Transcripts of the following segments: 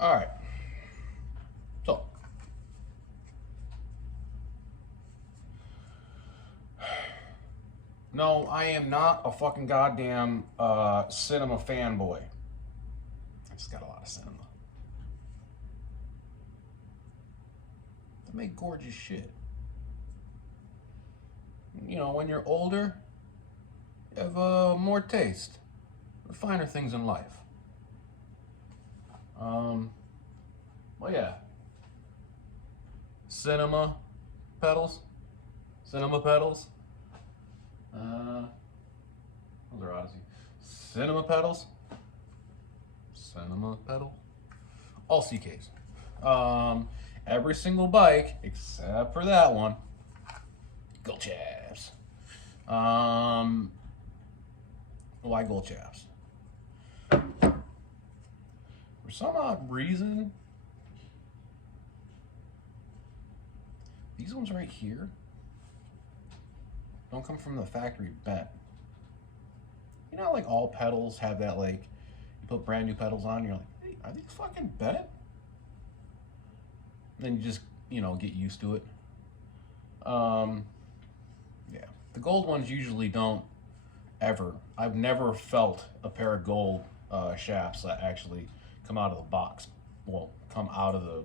All right. So, no, I am not a fucking goddamn cinema fanboy. I just got a lot of cinema. They make gorgeous shit. You know, when you're older, you have more taste, finer things in life. Well, yeah. Cinema pedals. Cinema pedals. Those are Odyssey. Cinema pedals. Cinema pedal. All CKs. Every single bike except for that one. Gold chaps. Why gold chaps? For some odd reason, these ones right here don't come from the factory bent. You know, like all pedals have that, like, you put brand new pedals on, you're like, hey, are these fucking bent? And then you just, you know, get used to it. Yeah, the gold ones usually don't ever. I've never felt a pair of gold shafts that actually come out of the box. Well, come out of the,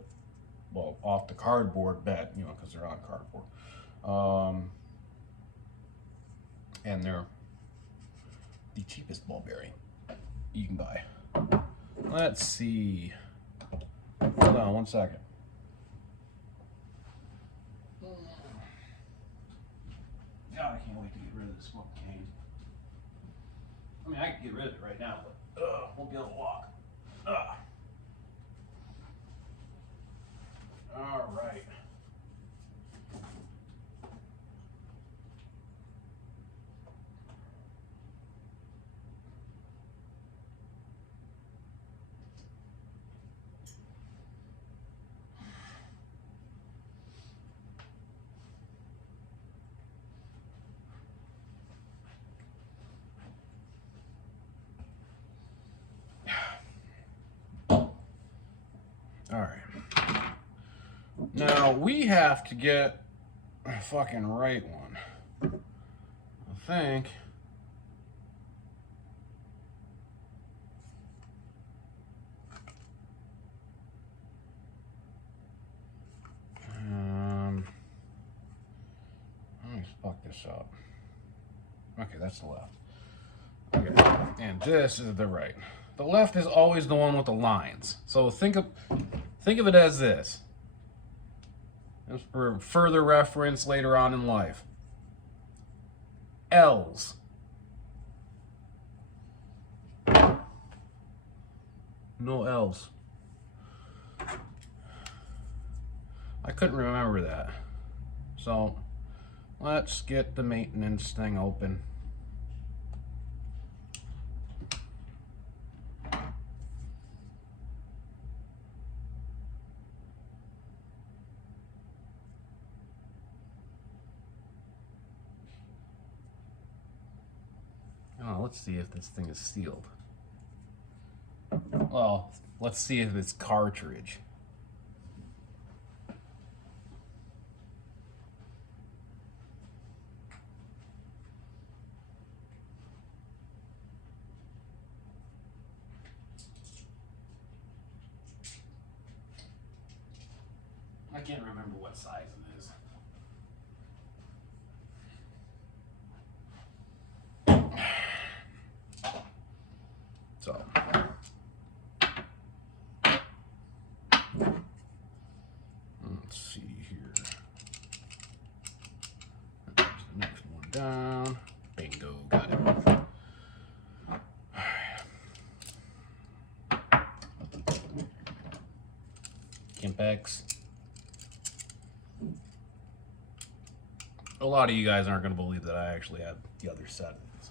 well, off the cardboard bed, you know, because they're on cardboard. And they're the cheapest ball bearing you can buy. Let's see. Hold on 1 second. God, I can't wait to get rid of the smoke cane. I mean, I can get rid of it right now, but won't be able to walk. All right. All right. Now we have to get a fucking right one. I think. Let me fuck this up. Okay, that's the left. Okay, and this is the right. The left is always the one with the lines. So think of it as this. It's for further reference later on in life. L's. No L's. I couldn't remember that. So let's get the maintenance thing open. Oh, let's see if this thing is sealed. Well, let's see if it's cartridge. I can't remember what size it is. So, let's see here. There's the next one down. Bingo, got it. Kimpex. A lot of you guys aren't going to believe that I actually have the other set of these.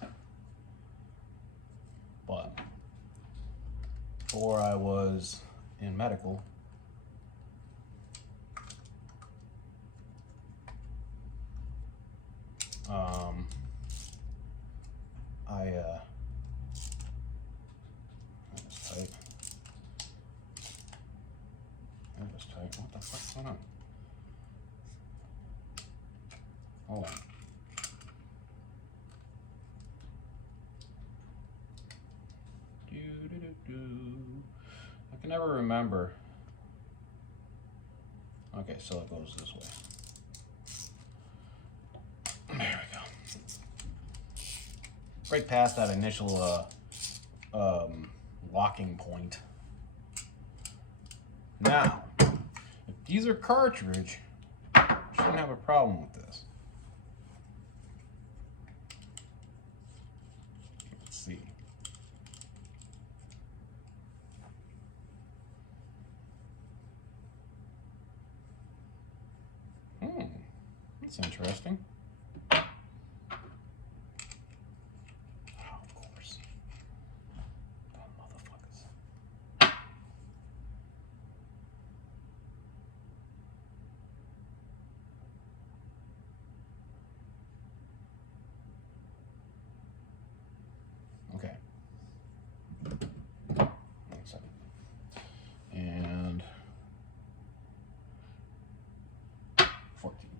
But before I was in medical, that's tight. What the fuck's going on? Hold on. I can never remember. Okay, so it goes this way. There we go. Right past that initial locking point. Now, if these are cartridge, I shouldn't have a problem with this. Let's see. That's interesting. Of course. Dumb motherfuckers. Okay. 1 second. And 14.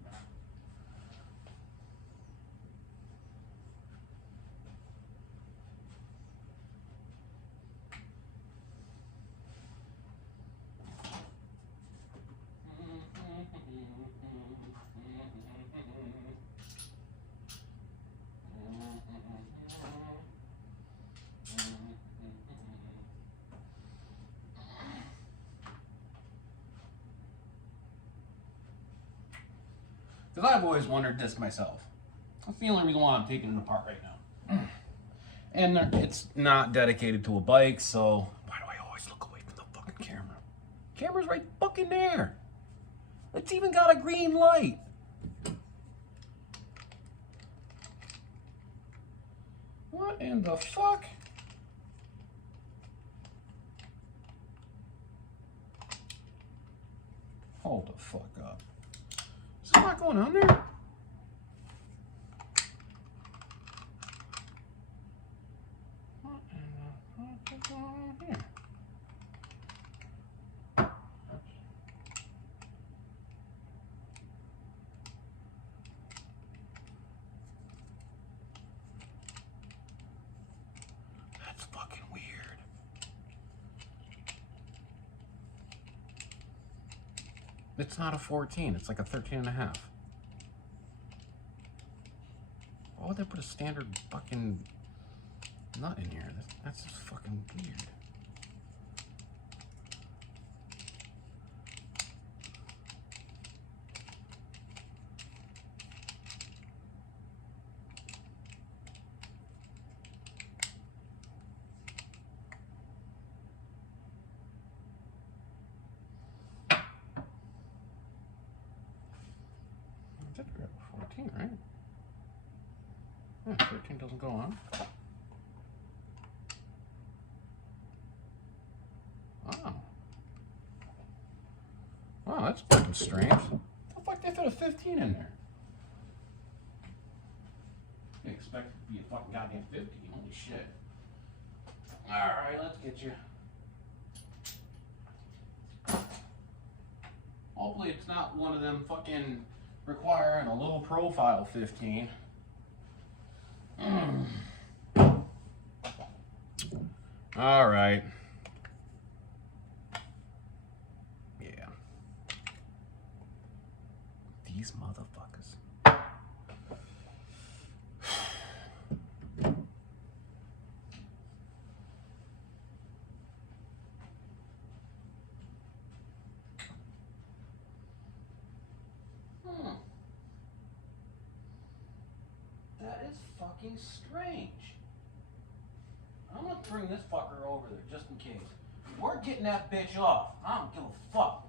Because I've always wondered this myself. That's the only reason why I'm taking it apart right now. And it's not dedicated to a bike, so why do I always look away from the fucking camera? Camera's right fucking there. It's even got a green light. What in the fuck? Hold the fuck up. Is there not going on there? What in the fuck is going on here? That's fucking weird. It's not a 14, it's like a 13 and a half. Why would they put a standard fucking nut in here? That's just fucking weird. I did grab a 14, right? Yeah, 13 doesn't go on. Wow. Wow, that's fucking strange. How the fuck they fit a 15 in there? I expect it to be a fucking goddamn 15. Holy shit. Alright, let's get you. Hopefully it's not one of them fucking requiring a low profile 15. Alright. Yeah. These motherfuckers. That is fucking strange. I'm gonna bring this fucker over there just in case. We're getting that bitch off. I don't give a fuck.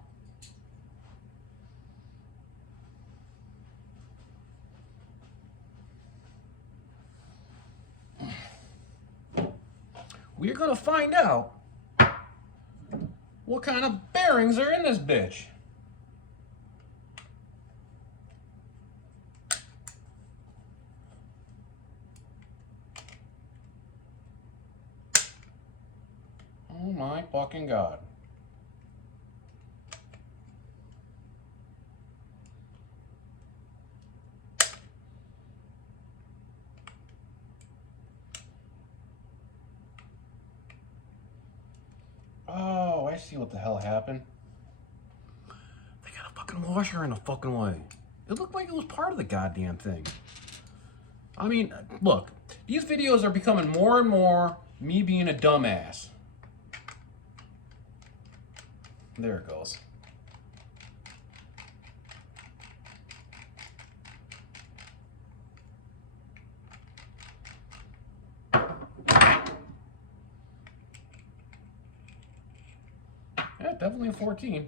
We're gonna find out what kind of bearings are in this bitch. Oh my fucking God. I see what the hell happened. They got a fucking washer in the fucking way. It looked like it was part of the goddamn thing. I mean, look, these videos are becoming more and more me being a dumbass. There it goes. Yeah, definitely a 14.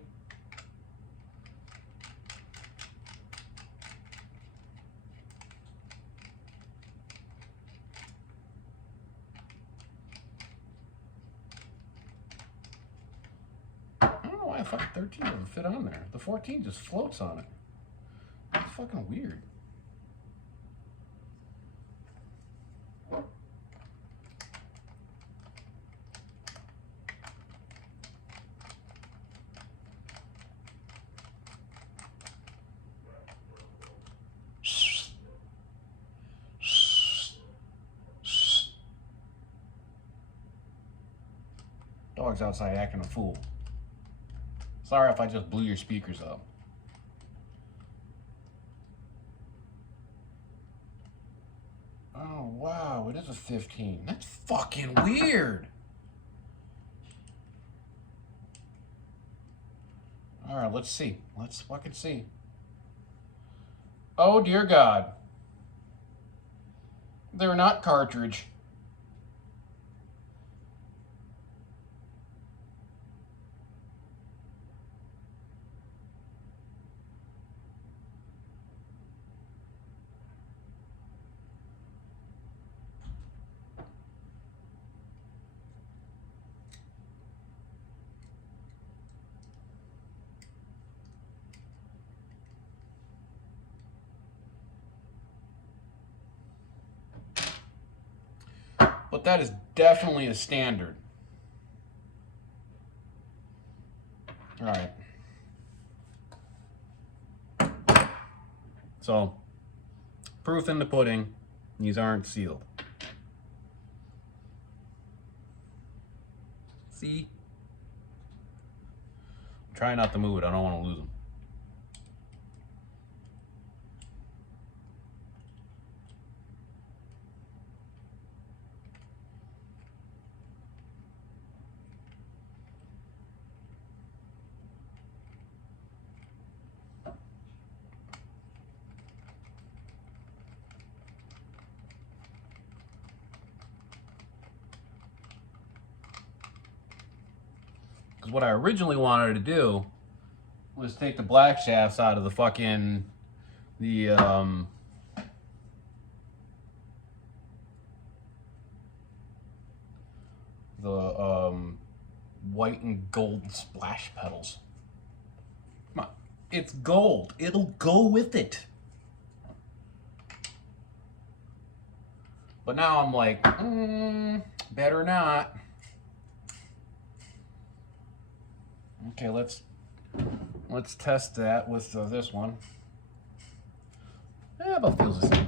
I don't know why a fucking 13 doesn't fit on there. The 14 just floats on it. It's fucking weird. Dog's outside acting a fool. Sorry if I just blew your speakers up. Oh, wow, it is a 15. That's fucking weird. All right, let's see. Let's fucking see. Oh, dear God. They're not cartridge. But that is definitely a standard. All right. So, proof in the pudding, these aren't sealed. See? Try not to move it, I don't want to lose them. Because what I originally wanted to do was take the black shafts out of the fucking, the white and gold splash pedals. Come on, it's gold. It'll go with it. But now I'm like, better not. Okay, let's test that with this one. Yeah, about feels the same.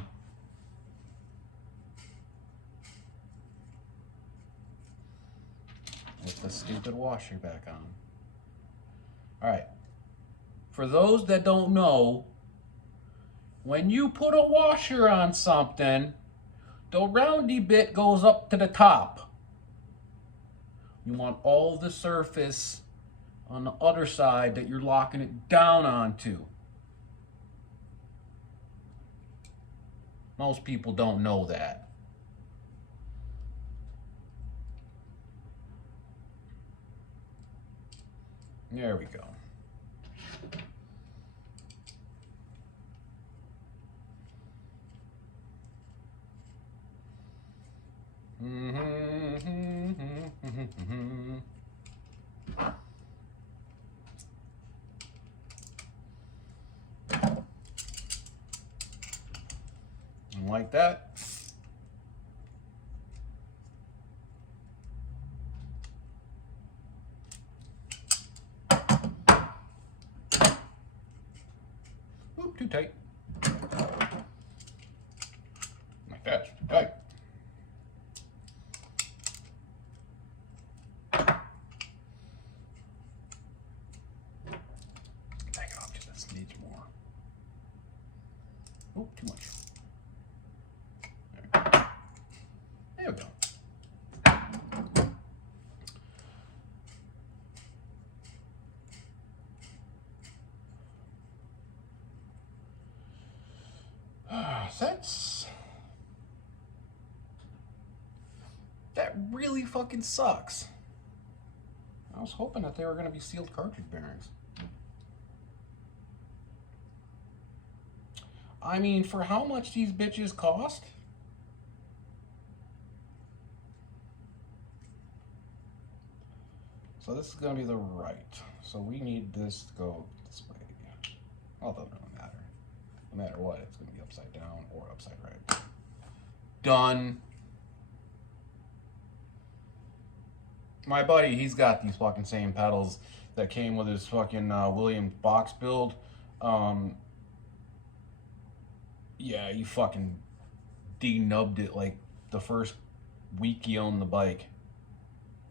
With the stupid washer back on. All right. For those that don't know, when you put a washer on something, the roundy bit goes up to the top. You want all the surface on the other side that you're locking it down onto. Most people don't know that. There we go. Like that. Oop, too tight. Like that, too tight. Oh, too much. There we go. That really fucking sucks. I was hoping that they were going to be sealed cartridge bearings. I mean, for how much these bitches cost? So this is going to be the right. So we need this to go this way. Although it doesn't matter. No matter what, it's going to be upside down or upside right. Done. My buddy, he's got these fucking same pedals that came with his fucking Williams box build. Yeah, he fucking denubbed it like the first week he owned the bike.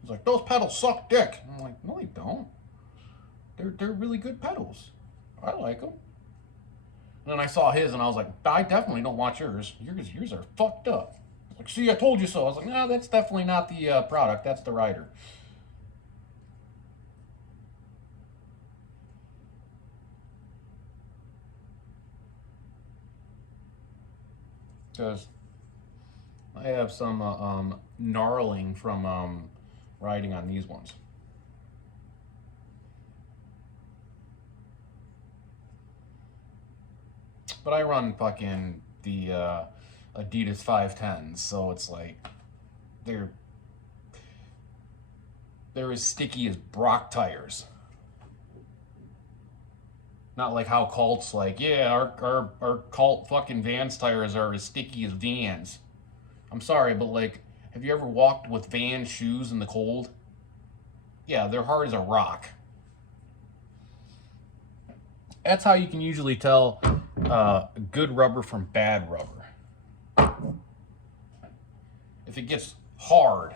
He's like, those pedals suck dick. I'm like, no, they don't. They're really good pedals. I like them. And then I saw his and I was like, I definitely don't want yours. Yours are fucked up. Like, see, I told you so. I was like, no, that's definitely not the product. That's the rider. Because I have some gnarling from riding on these ones. But I run fucking the Adidas 510s, so it's like they're as sticky as Brock tires. Not like how Colt's like, yeah, our Colt fucking Vans tires are as sticky as Vans. I'm sorry, but like, have you ever walked with Vans shoes in the cold? Yeah, they're hard as a rock. That's how you can usually tell good rubber from bad rubber. If it gets hard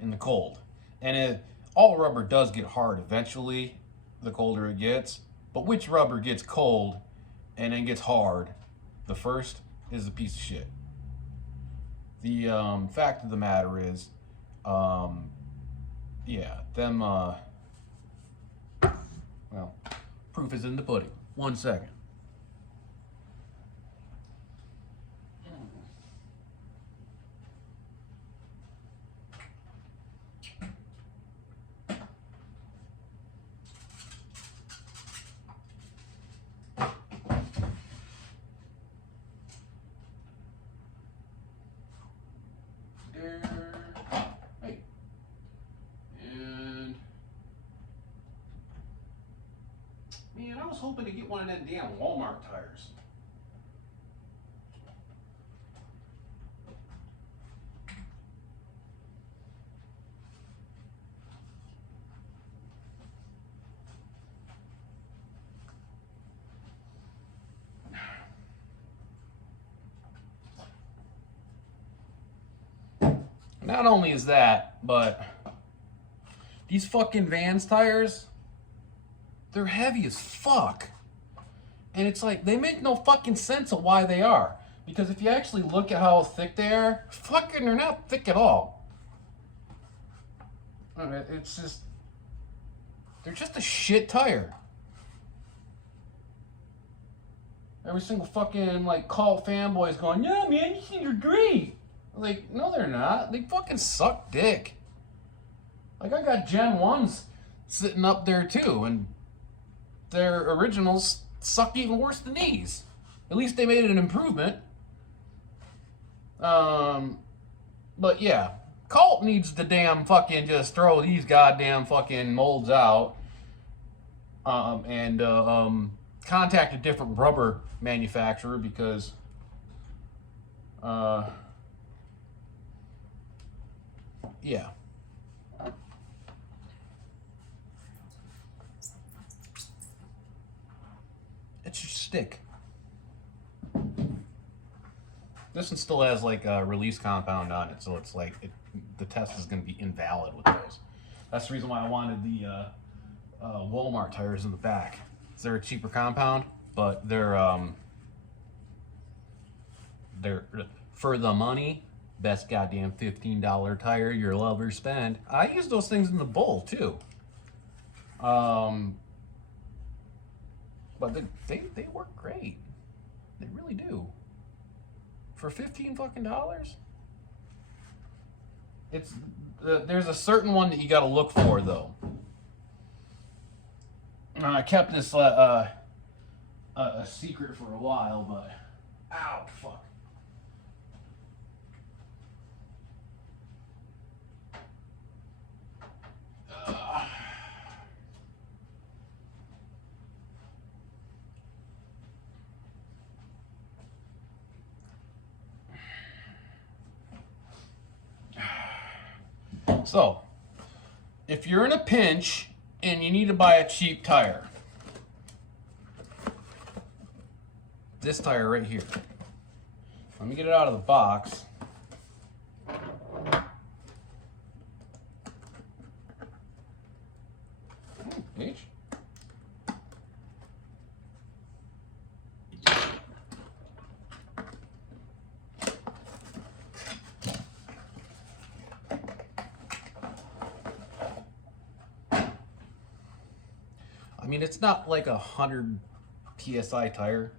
in the cold. And all rubber does get hard eventually, the colder it gets. But which rubber gets cold and then gets hard the first is a piece of shit. The fact of the matter is, yeah, them, well, proof is in the pudding. 1 second. Hey. And man, I was hoping to get one of them damn Walmart tires. Not only is that, but these fucking Vans tires, they're heavy as fuck. And it's like, they make no fucking sense of why they are. Because if you actually look at how thick they are, fucking they're not thick at all. It's just, they're just a shit tire. Every single fucking like Colt fanboy's going, yeah man, these things are great. Like, no they're not. They fucking suck dick. Like, I got Gen 1s sitting up there too, and their originals suck even worse than these. At least they made an improvement. But yeah, Colt needs to damn fucking just throw these goddamn fucking molds out, and contact a different rubber manufacturer because, yeah. It should stick. This one still has like a release compound on it, so it's like the test is going to be invalid with those. That's the reason why I wanted the Walmart tires in the back. They're a cheaper compound, but they're they're for the money. Best goddamn $15 tire you'll ever spend. I use those things in the bowl too. But they work great. They really do. For 15 fucking dollars? It's there's a certain one that you got to look for though. I kept this a secret for a while, but ow, fuck. So, if you're in a pinch and you need to buy a cheap tire, this tire right here. Let me get it out of the box. H. I mean, it's not like 100 PSI tire,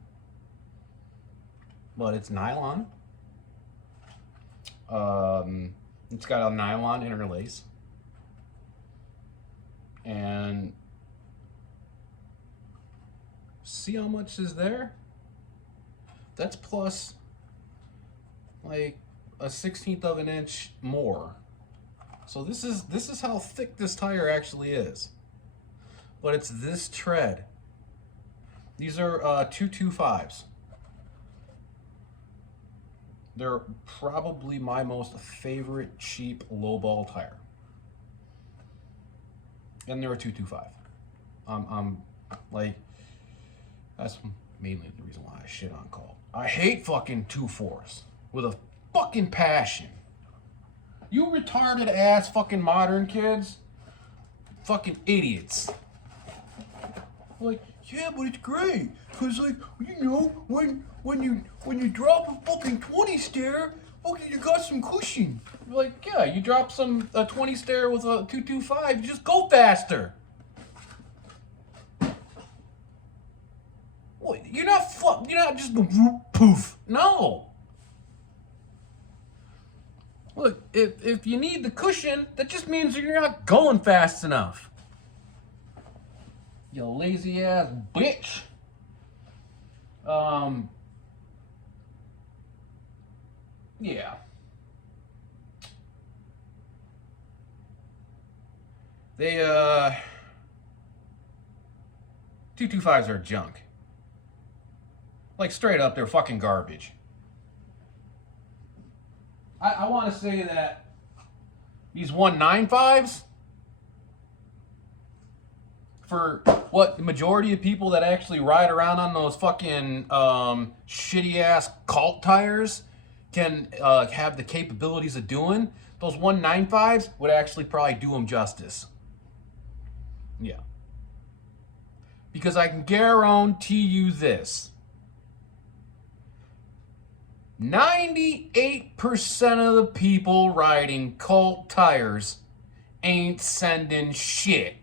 but it's nylon. It's got a nylon interlace. And see how much is there? That's plus like a 1/16 of an inch more. So this is how thick this tire actually is. But it's this tread. These are 225s. They're probably my most favorite cheap lowball tire. And they're a 225. Like, that's mainly the reason why I shit on Colt. I hate fucking 2.4s with a fucking passion. You retarded ass fucking modern kids, fucking idiots. Like, yeah, but it's great, cause like, you know, when you drop a fucking 20 stair, okay, you got some cushion. Like, yeah, you drop a 20 stair with a 225, you just go faster. Well, you're not just going poof. No. Look, if you need the cushion, that just means you're not going fast enough. You lazy ass bitch. Yeah. They 225s are junk. Like straight up, they're fucking garbage. I want to say that these 195s, for what the majority of people that actually ride around on those fucking shitty ass Colt tires can have the capabilities of doing, those 195s would actually probably do them justice. Yeah. Because I can guarantee you this. 98% of the people riding Colt tires ain't sending shit.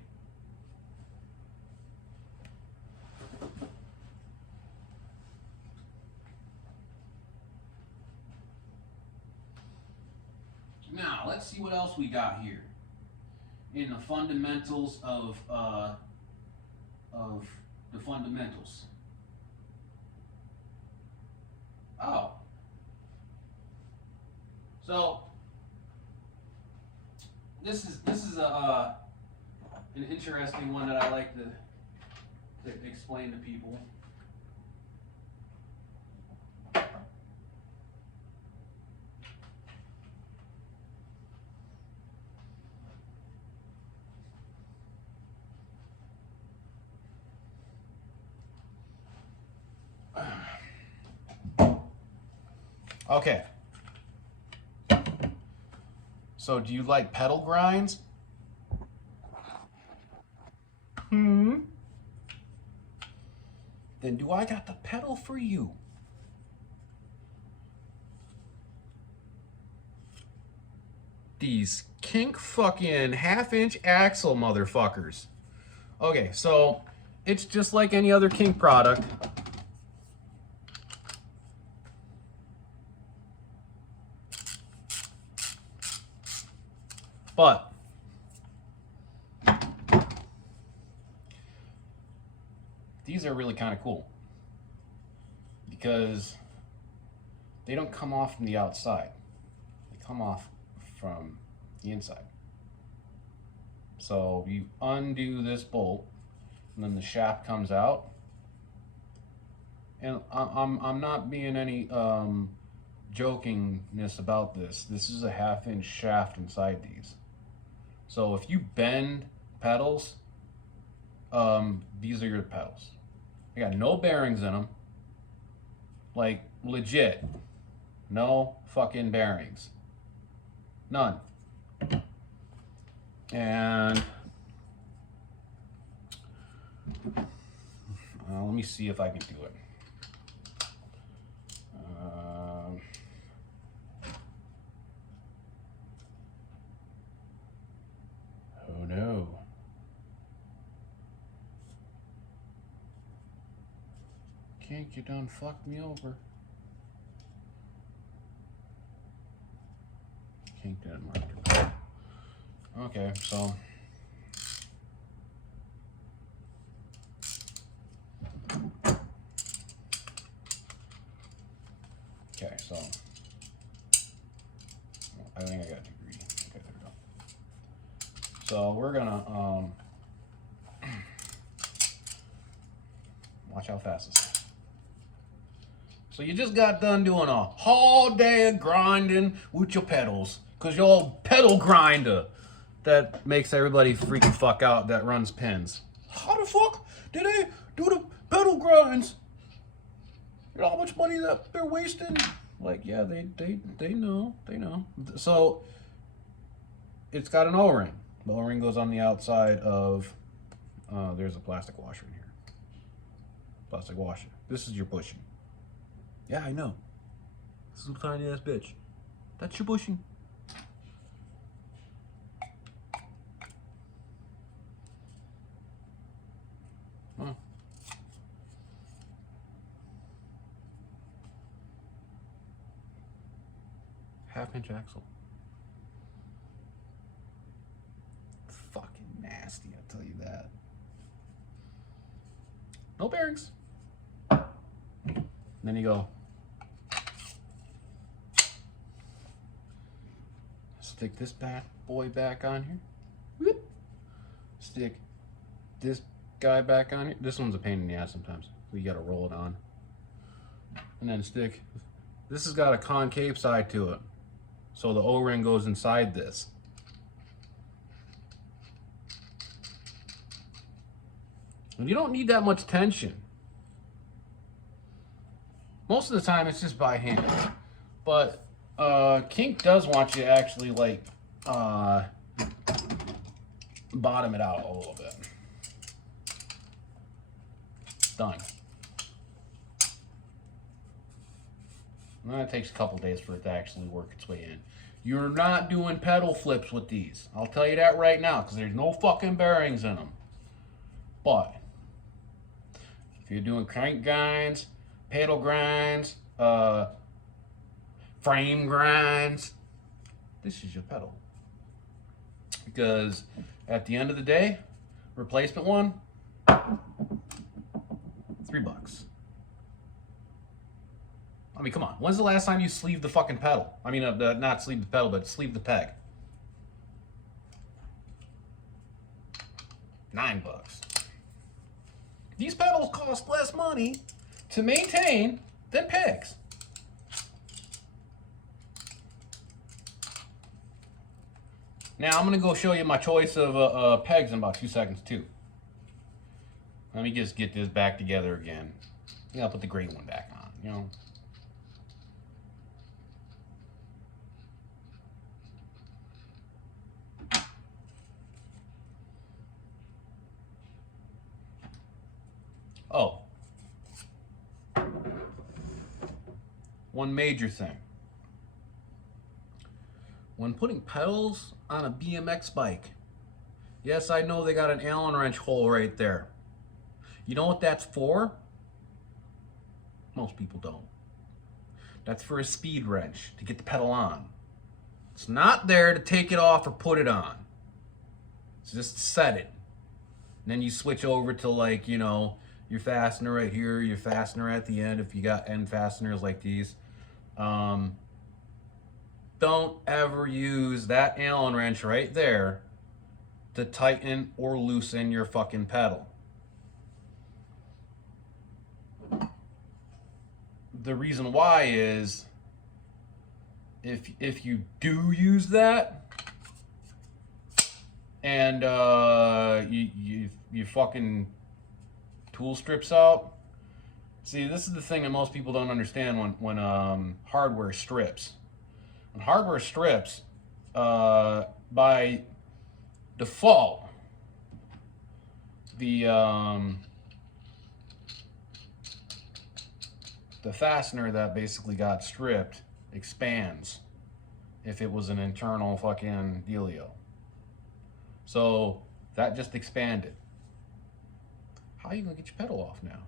Now, let's see what else we got here in the fundamentals of the fundamentals. Oh. So this is an interesting one that I like to explain to people. Okay. So, do you like Petal Grinds? Then do I got the pedal for you. these kink fucking half-inch axle motherfuckers. Okay, so it's just like any other kink product. But these are really kind of cool because they don't come off from the outside. They come off from the inside. So you undo this bolt and then the shaft comes out. And I'm not being any jokingness about this. This is a half-inch shaft inside these. So if you bend pedals, these are your pedals. They got no bearings in them. Like, legit. No fucking bearings. None. And let me see if I can do it. Oh no. Can't you done fucked me over? Can't done marked it. Okay, so I think I got a degree. Okay, there we go. So we're gonna watch how fast this is. So you just got done doing a whole day of grinding with your pedals, cause you're a pedal grinder. That makes everybody freak the fuck out that runs pins. How the fuck did they do the pedal grinds? You know how much money that they're wasting? Like, yeah, they know. So it's got an O-ring. The O-ring goes on the outside of, there's a plastic washer in here. Plastic washer. This is your bushing. Yeah, I know. This is a tiny ass bitch. That's your bushing. Huh. Half-inch axle. Fucking nasty, I'll tell you that. No bearings. Then you go. Stick this bad boy back on here. Whoop. Stick this guy back on here. This one's a pain in the ass sometimes. So you gotta roll it on. And then stick. This has got a concave side to it. So the O-ring goes inside this. And you don't need that much tension. Most of the time it's just by hand. But kink does want you to actually like bottom it out a little bit. Done. And that takes a couple days for it to actually work its way in. You're not doing pedal flips with these. I'll tell you that right now, because there's no fucking bearings in them. But if you're doing crank grinds, pedal grinds, frame grinds, this is your pedal. Because at the end of the day, replacement one, $3. I mean, come on. When's the last time you sleeved the fucking pedal? I mean, not sleeve the pedal, but sleeve the peg. $9. These pedals cost less money to maintain than pegs. Now, I'm going to go show you my choice of pegs in about 2 seconds, too. Let me just get this back together again. I'll put the gray one back on, you know. Oh. One major thing. when putting pedals on a BMX bike, yes, I know they got an Allen wrench hole right there. You know what that's for? Most people don't. That's for a speed wrench, to get the pedal on. It's not there to take it off or put it on. It's just to set it. And then you switch over to, like, you know, your fastener right here, your fastener at the end if you got end fasteners like these. Don't ever use that Allen wrench right there to tighten or loosen your fucking pedal. The reason why is if you do use that and you fucking tool strips out. See, this is the thing that most people don't understand when hardware strips. When hardware strips, by default, the fastener that basically got stripped expands if it was an internal fucking dealio. So that just expanded. How are you gonna get your pedal off now?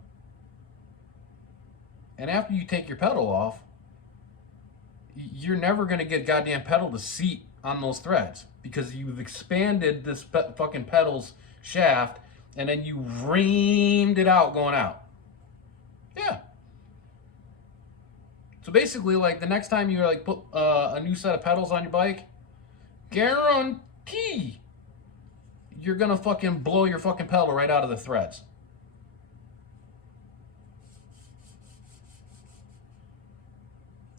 And after you take your pedal off, you're never gonna get goddamn pedal to seat on those threads because you've expanded this fucking pedal's shaft and then you reamed it out going out. Yeah. So basically, like, the next time you like put a new set of pedals on your bike, guarantee you're gonna fucking blow your fucking pedal right out of the threads.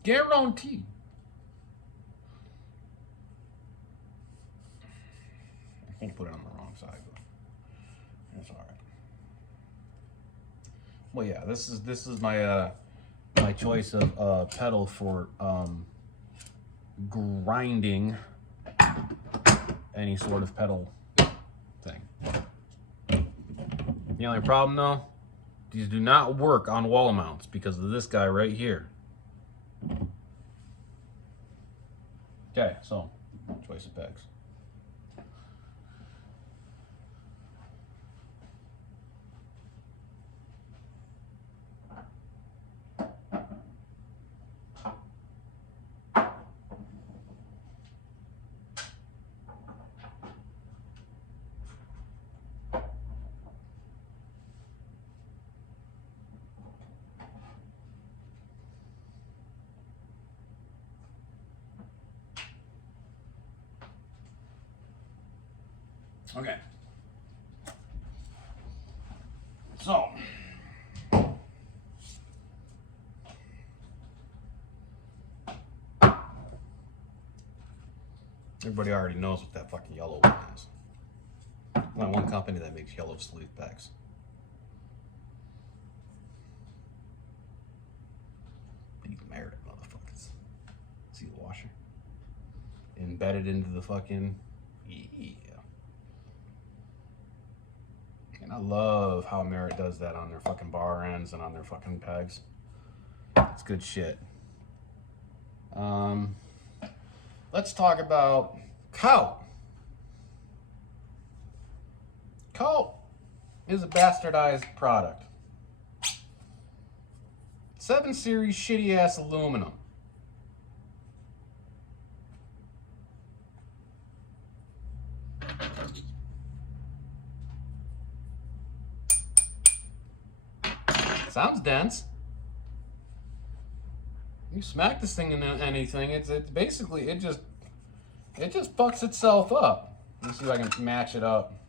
Guarantee. I think put it on the wrong side, but that's all right. Well, yeah, this is my my choice of pedal for grinding any sort of pedal thing. The only problem though, these do not work on wall mounts because of this guy right here. Okay, so choice of pegs. Okay. So, everybody already knows what that fucking yellow one is. Only one company that makes yellow sleeve pegs. These Meredith motherfuckers. See the washer? Embedded into the fucking, yeah. And I love how Merit does that on their fucking bar ends and on their fucking pegs. It's good shit. Let's talk about Cout. Cout is a bastardized product. 7 series shitty ass aluminum. Sounds dense. You smack this thing into anything, it's basically it just fucks itself up. Let's see if I can match it up.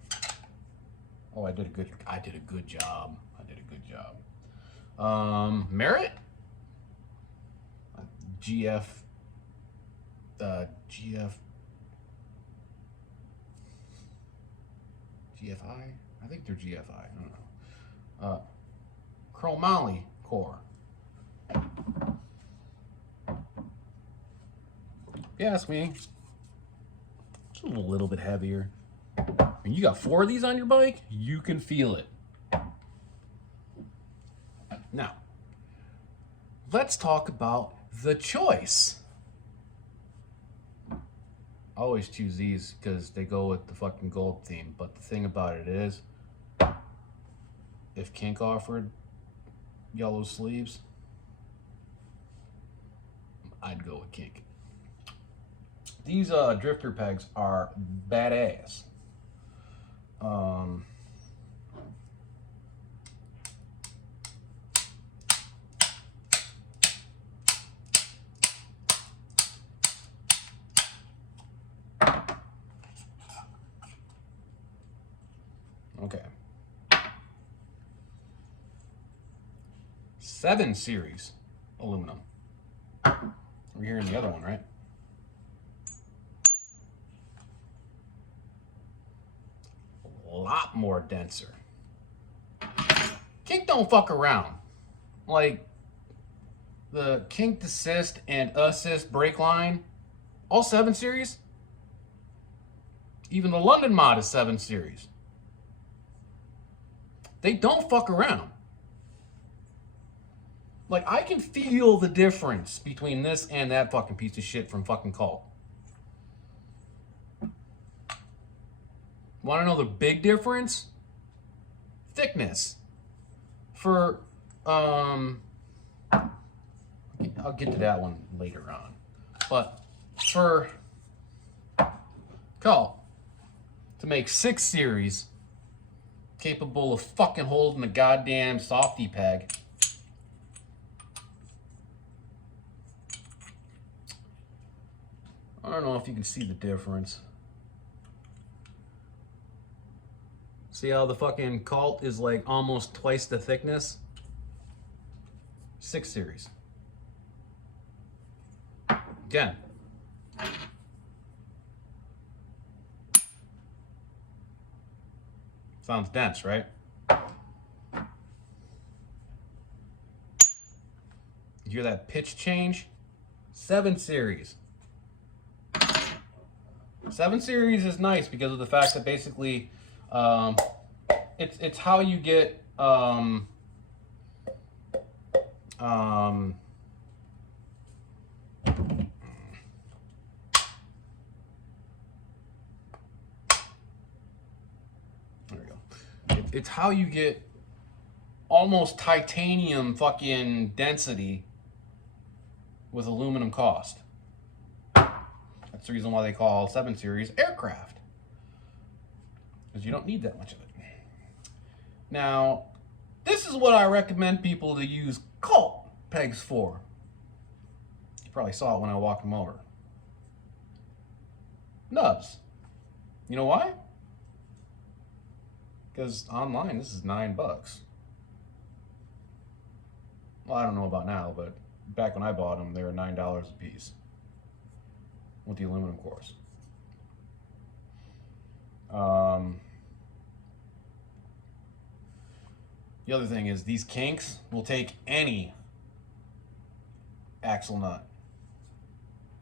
Oh, I did a good job. Merit? GF GFI? I think they're GFI. I don't know. Chromoly core. If you ask me, it's a little bit heavier. When you got 4 of these on your bike, you can feel it. Now, let's talk about the choice. I always choose these because they go with the fucking gold theme. But the thing about it is, if Kink offered yellow sleeves, I'd go with Kink. These drifter pegs are badass. Okay. 7 series aluminum. We're hearing the other one, right? A lot more denser. Kink don't fuck around. Like the Kink Assist and Assist brake line, all 7 series. Even the London mod is 7 series. They don't fuck around. Like, I can feel the difference between this and that fucking piece of shit from fucking Cult. Want to know the big difference? Thickness. For, I'll get to that one later on. But for Cult to make 6 series capable of fucking holding a goddamn softy peg, I don't know if you can see the difference. See how the fucking Cult is like almost twice the thickness? 6 series. Again. Sounds dense, right? You hear that pitch change? 7 series. 7 series is nice because of the fact that basically it's how you get there we go. It's how you get almost titanium fucking density with aluminum cost. That's the reason why they call 7 series aircraft, because you don't need that much of it. Now, this is what I recommend people to use Cult pegs for. You probably saw it when I walked them over. Nubs. You know why? Because online this is $9. Well, I don't know about now, but back when I bought them, they were $9 a piece with the aluminum cores. The other thing is these Kinks will take any axle nut.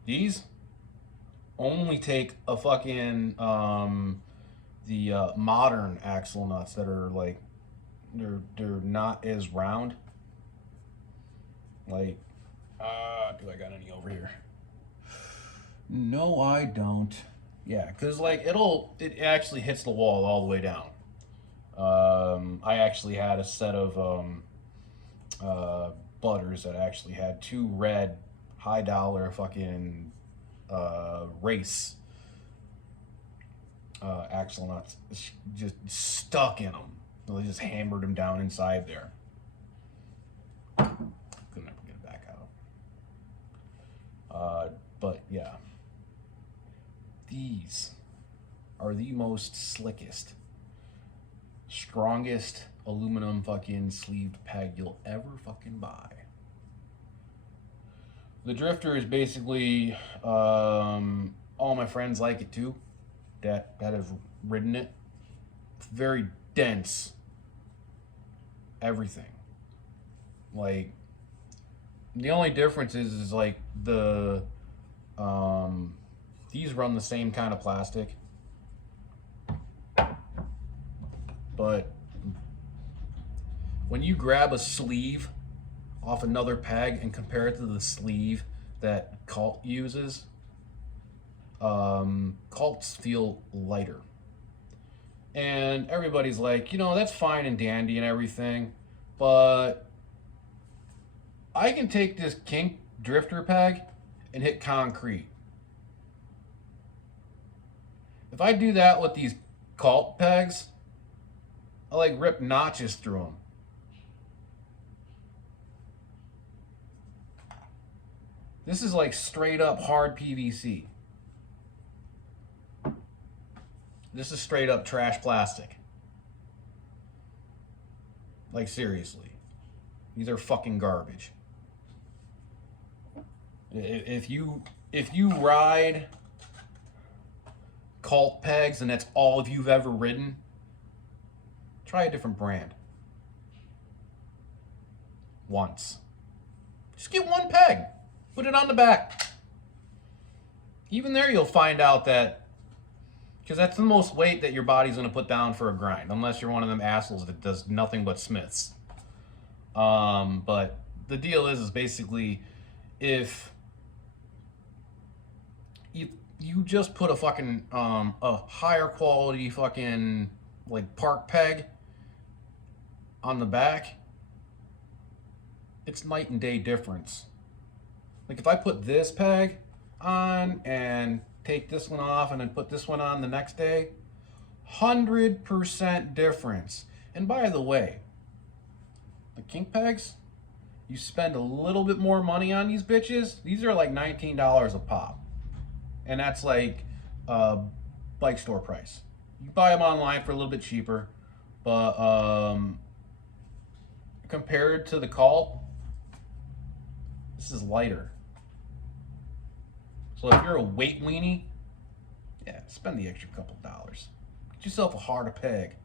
These only take a fucking the modern axle nuts that are like they're not as round. Like, do I got any over here? No, I don't. Yeah, because like it actually hits the wall all the way down. I actually had a set of butters that actually had 2 red high dollar fucking race axle nuts just stuck in them. They just hammered them down inside there. Couldn't ever get it back out. But yeah, these are the most slickest, strongest aluminum fucking sleeved peg you'll ever fucking buy. The drifter is basically all my friends like it too that have ridden it. It's very dense. Everything. Like the only difference is like the these run the same kind of plastic, but when you grab a sleeve off another peg and compare it to the sleeve that Cult uses, Cults feel lighter. And everybody's like, you know, that's fine and dandy and everything, but I can take this kink drifter peg and hit concrete. If I do that with these cult pegs, I like rip notches through them. This is like straight up hard PVC. This is straight up trash plastic. Like seriously. These are fucking garbage. If you ride cult pegs and that's all of you've ever ridden, try a different brand. Once. Just get one peg. Put it on the back. Even there you'll find out that, because that's the most weight that your body's going to put down for a grind, unless you're one of them assholes that does nothing but Smiths. But the deal is basically, if you just put a fucking a higher quality fucking like park peg on the back, it's night and day difference. Like if I put this peg on and take this one off and then put this one on the next day, 100% difference. And by the way, the kink pegs, you spend a little bit more money on these bitches. These are like $19 a pop. And that's like bike store price. You buy them online for a little bit cheaper, but compared to the cult, this is lighter. So if you're a weight weenie, yeah, spend the extra couple dollars. Get yourself a harder peg.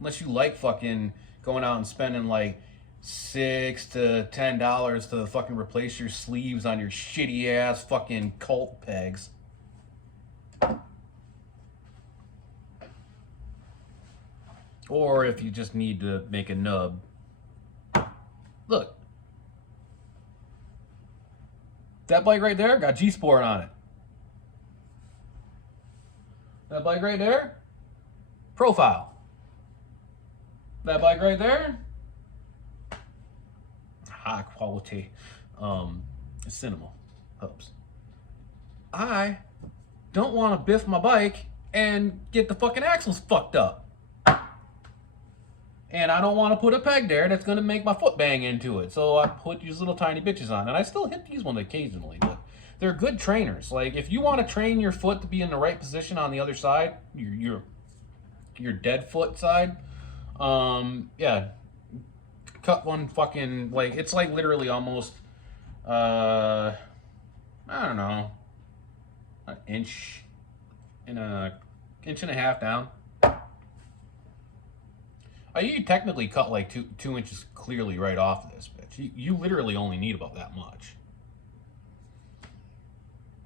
Unless you like fucking going out and spending like $6 to $10 to fucking replace your sleeves on your shitty ass fucking cult pegs. Or if you just need to make a nub. Look. That bike right there got G-Sport on it. That bike right there, Profile. That bike right there, high quality cinema hubs. I don't want to biff my bike and get the fucking axles fucked up. And I don't want to put a peg there that's going to make my foot bang into it. So I put these little tiny bitches on. And I still hit these ones occasionally. But they're good trainers. Like, if you want to train your foot to be in the right position on the other side, your dead foot side, yeah, cut one fucking, like, it's like literally almost, I don't know, an inch and a half down. You technically cut like two inches clearly right off of this bitch. You literally only need about that much.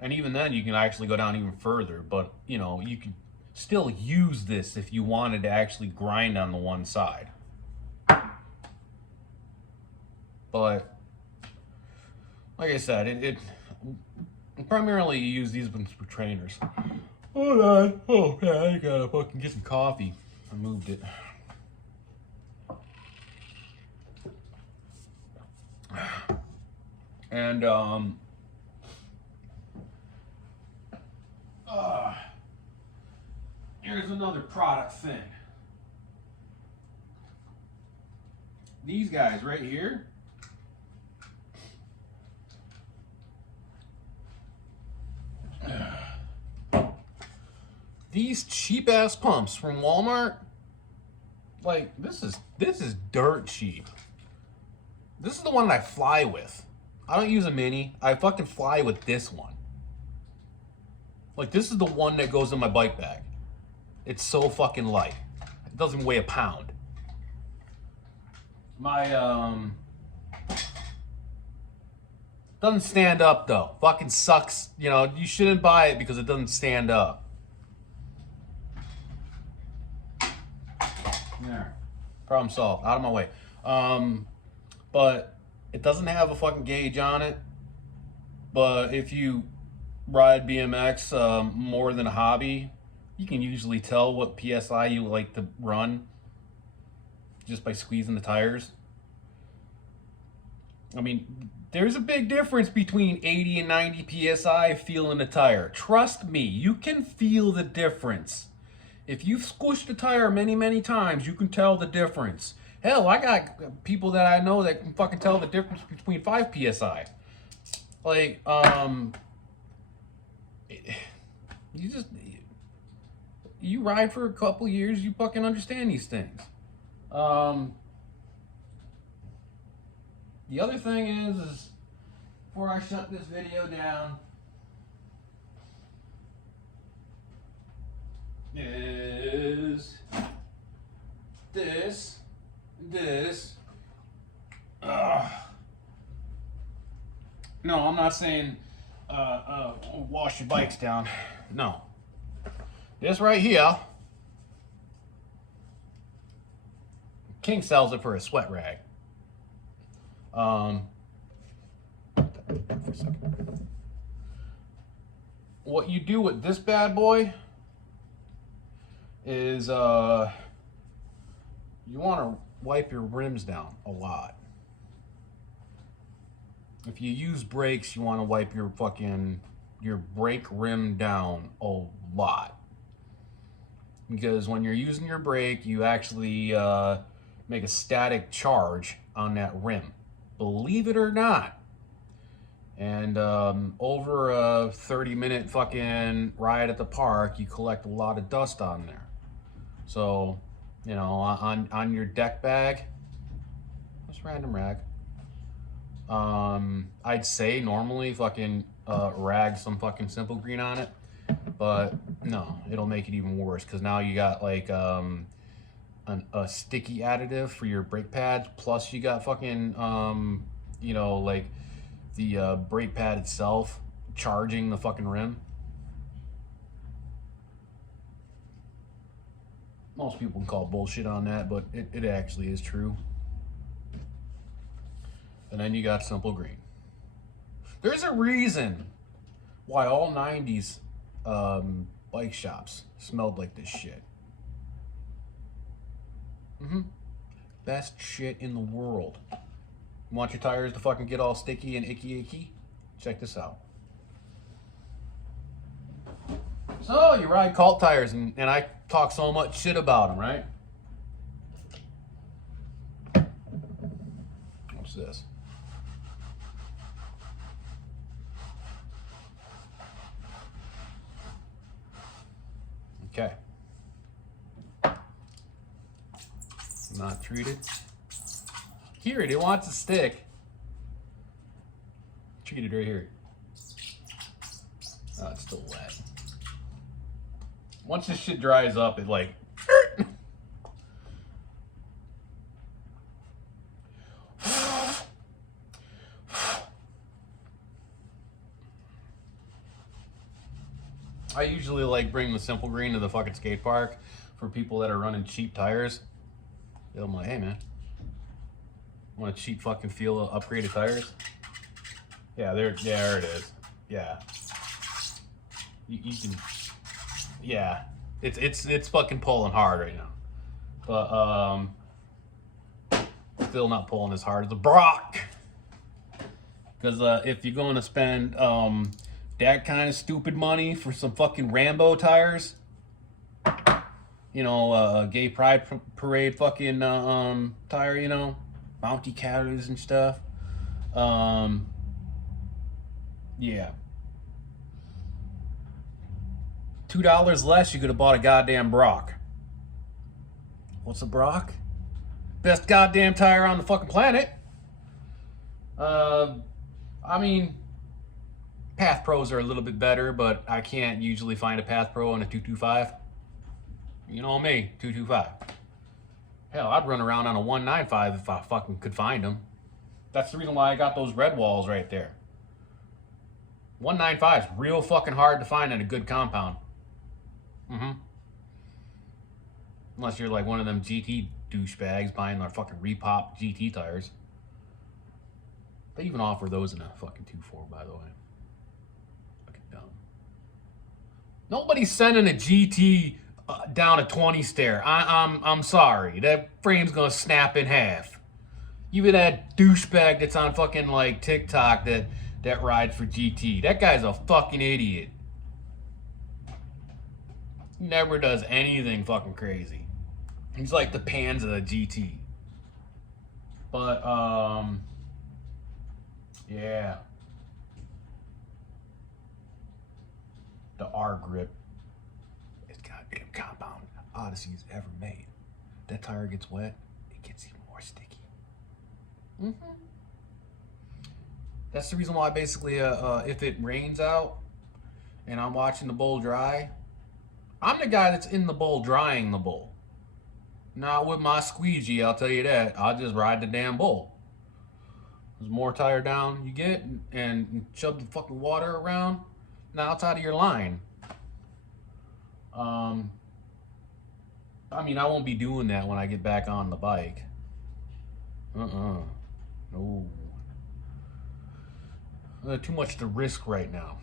And even then, you can actually go down even further. But, you know, you can still use this if you wanted to actually grind on the one side. But, like I said, it primarily use these ones for trainers. Hold on. Oh, yeah, I gotta fucking get some coffee. I moved it. And here's another product thing. These guys right here, these cheap ass pumps from Walmart, like this is dirt cheap. This is the one that I fly with. I don't use a mini. I fucking fly with this one. Like, this is the one that goes in my bike bag. It's so fucking light. It doesn't weigh a pound. My, doesn't stand up, though. Fucking sucks. You know, you shouldn't buy it because it doesn't stand up. There. Problem solved. Out of my way. But it doesn't have a fucking gauge on it. But if you ride BMX more than a hobby, you can usually tell what PSI you like to run just by squeezing the tires. I mean, there's a big difference between 80 and 90 PSI feeling a tire. Trust me, you can feel the difference. If you've squished the tire many, many times, you can tell the difference. Hell, I got people that I know that can fucking tell the difference between 5 PSI. Like, you ride for a couple years, you fucking understand these things. The other thing is before I shut this video down, is this. No, I'm not saying wash your bikes down. No. This right here, King sells it for a sweat rag. For a second. What you do with this bad boy is you want to wipe your rims down a lot. If you use brakes, you want to wipe your brake rim down a lot. Because when you're using your brake, you actually make a static charge on that rim. Believe it or not. And over a 30-minute fucking ride at the park, you collect a lot of dust on there. So, you know, on your deck bag, just random rag. I'd say normally fucking rag some fucking Simple Green on it, but no, it'll make it even worse because now you got like a sticky additive for your brake pads, plus you got fucking you know, like the brake pad itself charging the fucking rim. Most people can call bullshit on that, but it actually is true. And then you got Simple Green. There's a reason why all 90s bike shops smelled like this shit. Best shit in the world. You want your tires to fucking get all sticky and icky? Check this out. So you ride cult tires and I talk so much shit about them, right? What's this? Okay. Not treated. Here, it wants to stick. Treated right here. Oh, it's still wet. Once this shit dries up, it like... I usually like bring the Simple Green to the fucking skate park for people that are running cheap tires. I'm like, hey man, want a cheap fucking feel of upgraded tires? Yeah, there it is. Yeah, you can. Yeah, it's fucking pulling hard right now, but still not pulling as hard as the Brock. Because if you're going to spend that kind of stupid money for some fucking Rambo tires, you know, gay pride parade fucking tire, you know, bounty calories and stuff. Yeah. $2 less, you could have bought a goddamn Brock. What's a Brock? Best goddamn tire on the fucking planet. I mean, Path Pros are a little bit better, but I can't usually find a Path Pro on a 225. You know me, 225. Hell, I'd run around on a 195 if I fucking could find them. That's the reason why I got those red walls right there. 195 is real fucking hard to find in a good compound. Unless you're like one of them GT douchebags buying their fucking repop GT tires. They even offer those in a fucking 2.4, by the way. Fucking dumb. Nobody's sending a GT down a 20 stair. I'm sorry. That frame's gonna snap in half. Even that douchebag that's on fucking like TikTok that rides for GT. That guy's a fucking idiot. He never does anything fucking crazy. He's like the Pans of the GT. But yeah. The R grip. It's goddamn compound Odyssey's ever made. That tire gets wet, it gets even more sticky. That's the reason why basically if it rains out and I'm watching the bowl dry, I'm the guy that's in the bowl drying the bowl. Not with my squeegee, I'll tell you that. I'll just ride the damn bowl. The more tire down you get and shove the fucking water around, now it's out of your line. I mean, I won't be doing that when I get back on the bike. No. Too much to risk right now.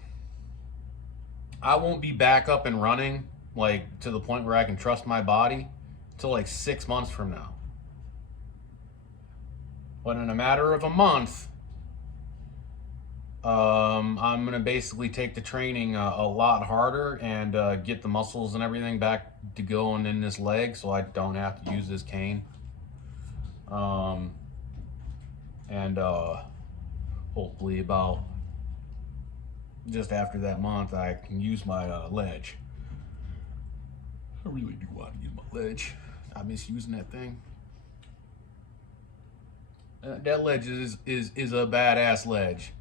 I won't be back up and running, like, to the point where I can trust my body until like 6 months from now. But in a matter of a month, I'm gonna basically take the training a lot harder and get the muscles and everything back to going in this leg, so I don't have to use this cane. And hopefully about just after that month, I can use my ledge. I really do want to use my ledge. I miss using that thing. That ledge is a badass ledge.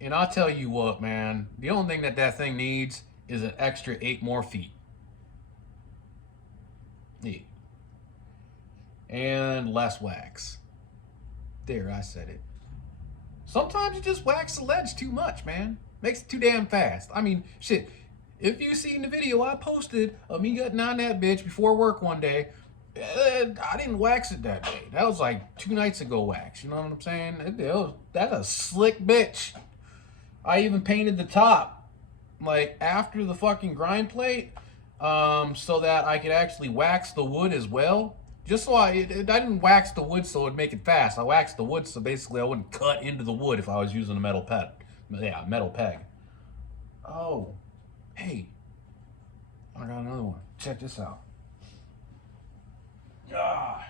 And I'll tell you what, man, the only thing that thing needs is an extra 8 more feet. Yeah. And less wax. There, I said it. Sometimes you just wax the ledge too much, man. Makes it too damn fast. I mean, shit. If you seen the video I posted of me getting on that bitch before work one day, I didn't wax it that day. That was like 2 nights ago wax. You know what I'm saying? That's a slick bitch. I even painted the top, like, after the fucking grind plate, so that I could actually wax the wood as well. Just so I didn't wax the wood so it'd make it fast. I waxed the wood so basically I wouldn't cut into the wood if I was using a metal peg. Yeah, metal peg. Oh, hey, I got another one. Check this out. Ah.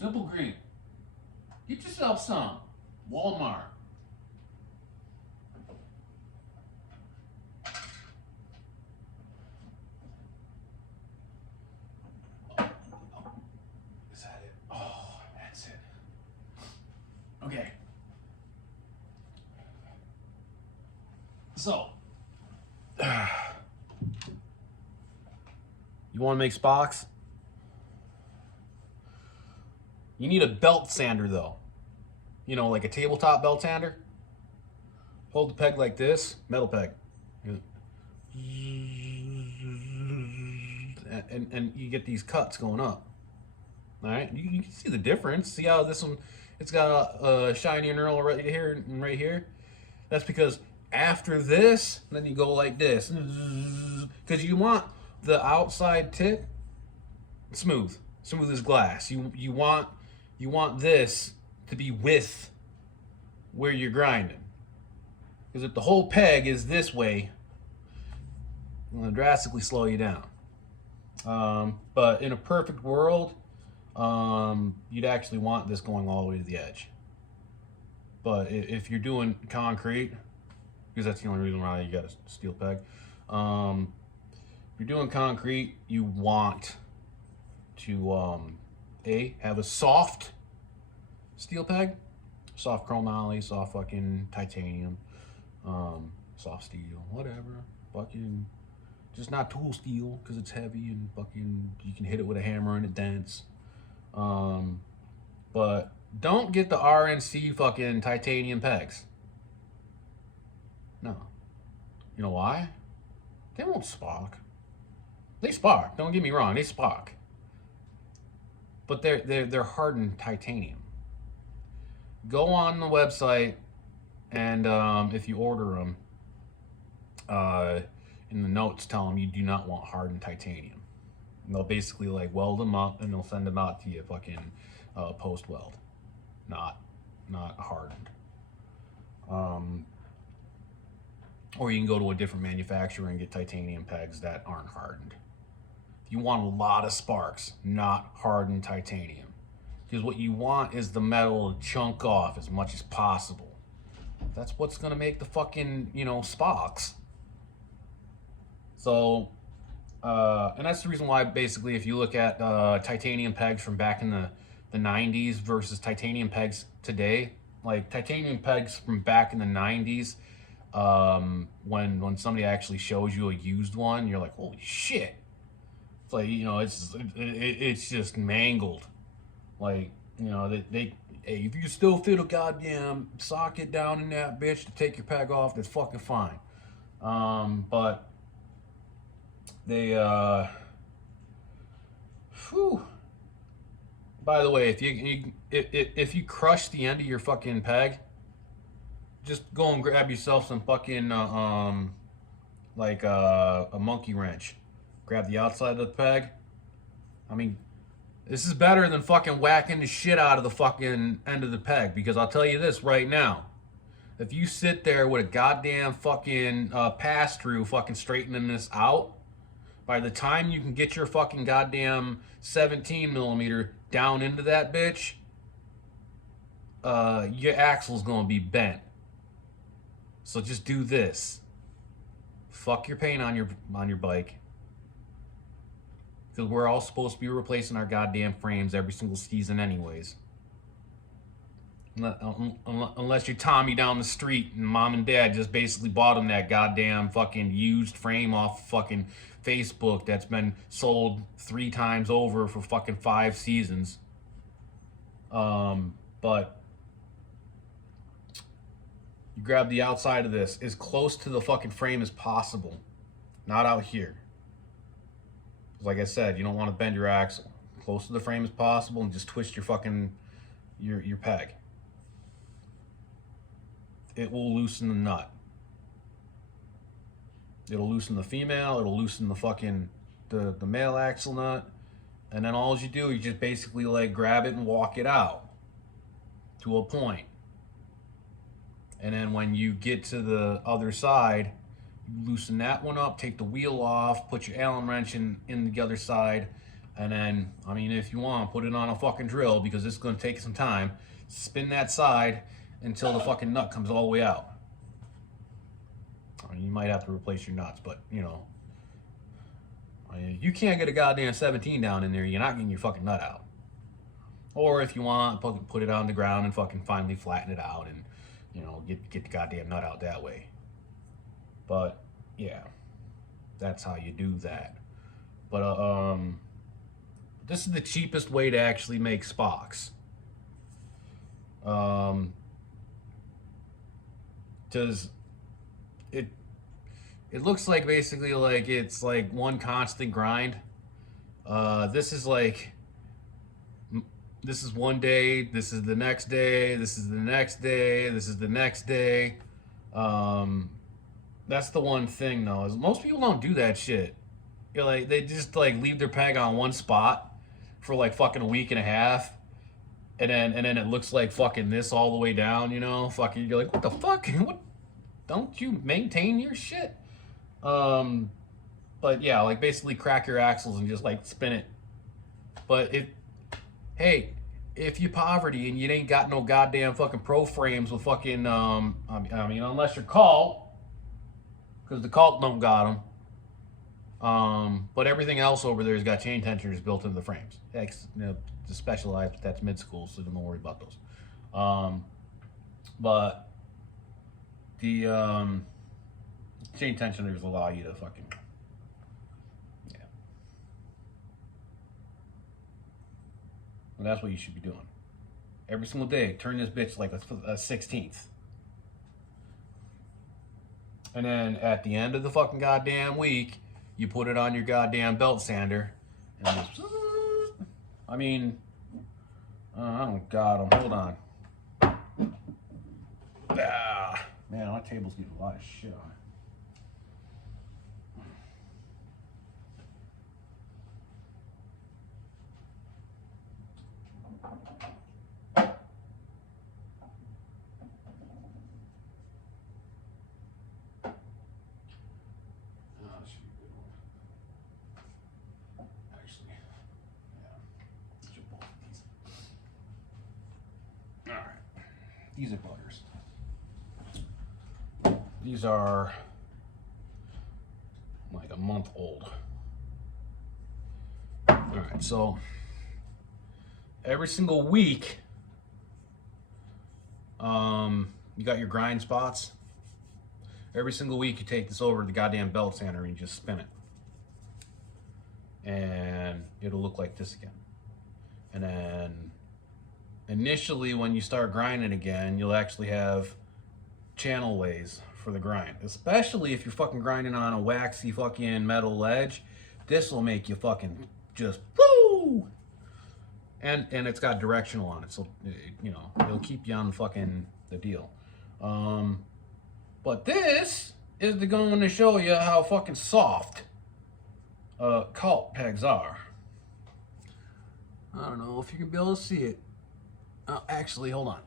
Simple Green. Get yourself some. Walmart. Is that it? Oh, that's it. Okay. So, you want to make spocks? You need a belt sander though. You know, like a tabletop belt sander. Hold the peg like this, metal peg. And you get these cuts going up. All right, you can see the difference. See how this one, it's got a shiny knurl right here and right here? That's because after this, then you go like this. Because you want the outside tip smooth as glass. You want this to be with where you're grinding. Because if the whole peg is this way, it's going to drastically slow you down. But in a perfect world, you'd actually want this going all the way to the edge. But if you're doing concrete, because that's the only reason why you got a steel peg, if you're doing concrete, you want to have a soft steel peg, soft chromoly, soft fucking titanium, soft steel, whatever, fucking, just not tool steel because it's heavy and fucking you can hit it with a hammer and it dents. But don't get the RNC fucking titanium pegs. No. You know why? They won't spark. They spark. Don't get me wrong. They spark. But they're hardened titanium. go on the website, and if you order them, in the notes tell them you do not want hardened titanium. And they'll basically like weld them up, and they'll send them out to you fucking post weld, not hardened. Or you can go to a different manufacturer and get titanium pegs that aren't hardened. If you want a lot of sparks, not hardened titanium. Because what you want is the metal to chunk off as much as possible. That's what's gonna make the fucking, you know, sparks. So, and that's the reason why basically if you look at titanium pegs from back in the 90s versus titanium pegs today, like titanium pegs from back in the 90s, when somebody actually shows you a used one, you're like, holy shit. It's like, you know, it's just mangled. Like, you know, hey, if you still fit a goddamn socket down in that bitch to take your peg off, that's fucking fine. But they, whew. By the way, if you crush the end of your fucking peg, just go and grab yourself some fucking like a monkey wrench. Grab the outside of the peg. I mean, this is better than fucking whacking the shit out of the fucking end of the peg, because I'll tell you this right now. If you sit there with a goddamn fucking pass-through fucking straightening this out, by the time you can get your fucking goddamn 17 millimeter down into that bitch, your axle's gonna be bent. So just do this. Fuck your paint on your bike. Because we're all supposed to be replacing our goddamn frames every single season anyways. Unless you're Tommy down the street and mom and dad just basically bought him that goddamn fucking used frame off fucking Facebook that's been sold 3 times over for fucking 5 seasons. But you grab the outside of this as close to the fucking frame as possible. Not out here. Like I said, you don't want to bend your axle. Close to the frame as possible, and just twist your fucking your peg. It will loosen the nut. It'll loosen the female, it'll loosen the fucking the male axle nut, and then all you do is just basically like grab it and walk it out to a point. And then when you get to the other side, you loosen that one up, take the wheel off, put your Allen wrench in the other side, and then, I mean, if you want, put it on a fucking drill, because it's going to take some time. Spin that side until the fucking nut comes all the way out. I mean, you might have to replace your nuts, but, you know, I mean, you can't get a goddamn 17 down in there, you're not getting your fucking nut out. Or if you want, put it on the ground and fucking finally flatten it out and, you know, get the goddamn nut out that way. But yeah, that's how you do that. But this is the cheapest way to actually make spocks. Because it looks like basically like it's like one constant grind. This is like, this is one day, this is the next day, this is the next day, this is the next day. That's the one thing though, is most people don't do that shit. You're like, they just like leave their peg on one spot for like fucking a week and a half, and then it looks like fucking this all the way down, you know? Fucking, you're like, what the fuck? What? Don't you maintain your shit? But yeah, like basically crack your axles and just like spin it. But hey, if you poverty and you ain't got no goddamn fucking pro frames with fucking, I mean, unless you're Cult, because the Cult don't got them. But everything else over there has got chain tensioners built into the frames. You know, the specialized, but that's mid-school, so don't worry about those. But the chain tensioners allow you to fucking, yeah. And that's what you should be doing. Every single day, turn this bitch like a 16th. And then at the end of the fucking goddamn week, you put it on your goddamn belt sander. And just, I mean, oh God, hold on. Ah, man, my table's getting a lot of shit on it. These are buggers. These are like a month old. All right, so every single week, you got your grind spots. Every single week, you take this over to the goddamn belt sander and you just spin it, and it'll look like this again. And then initially, when you start grinding again, you'll actually have channel ways for the grind. Especially if you're fucking grinding on a waxy fucking metal ledge, this will make you fucking just woo. And it's got directional on it, so you know it'll keep you on fucking the deal. But this is going to show you how fucking soft cult pegs are. I don't know if you can be able to see it. Actually, hold on.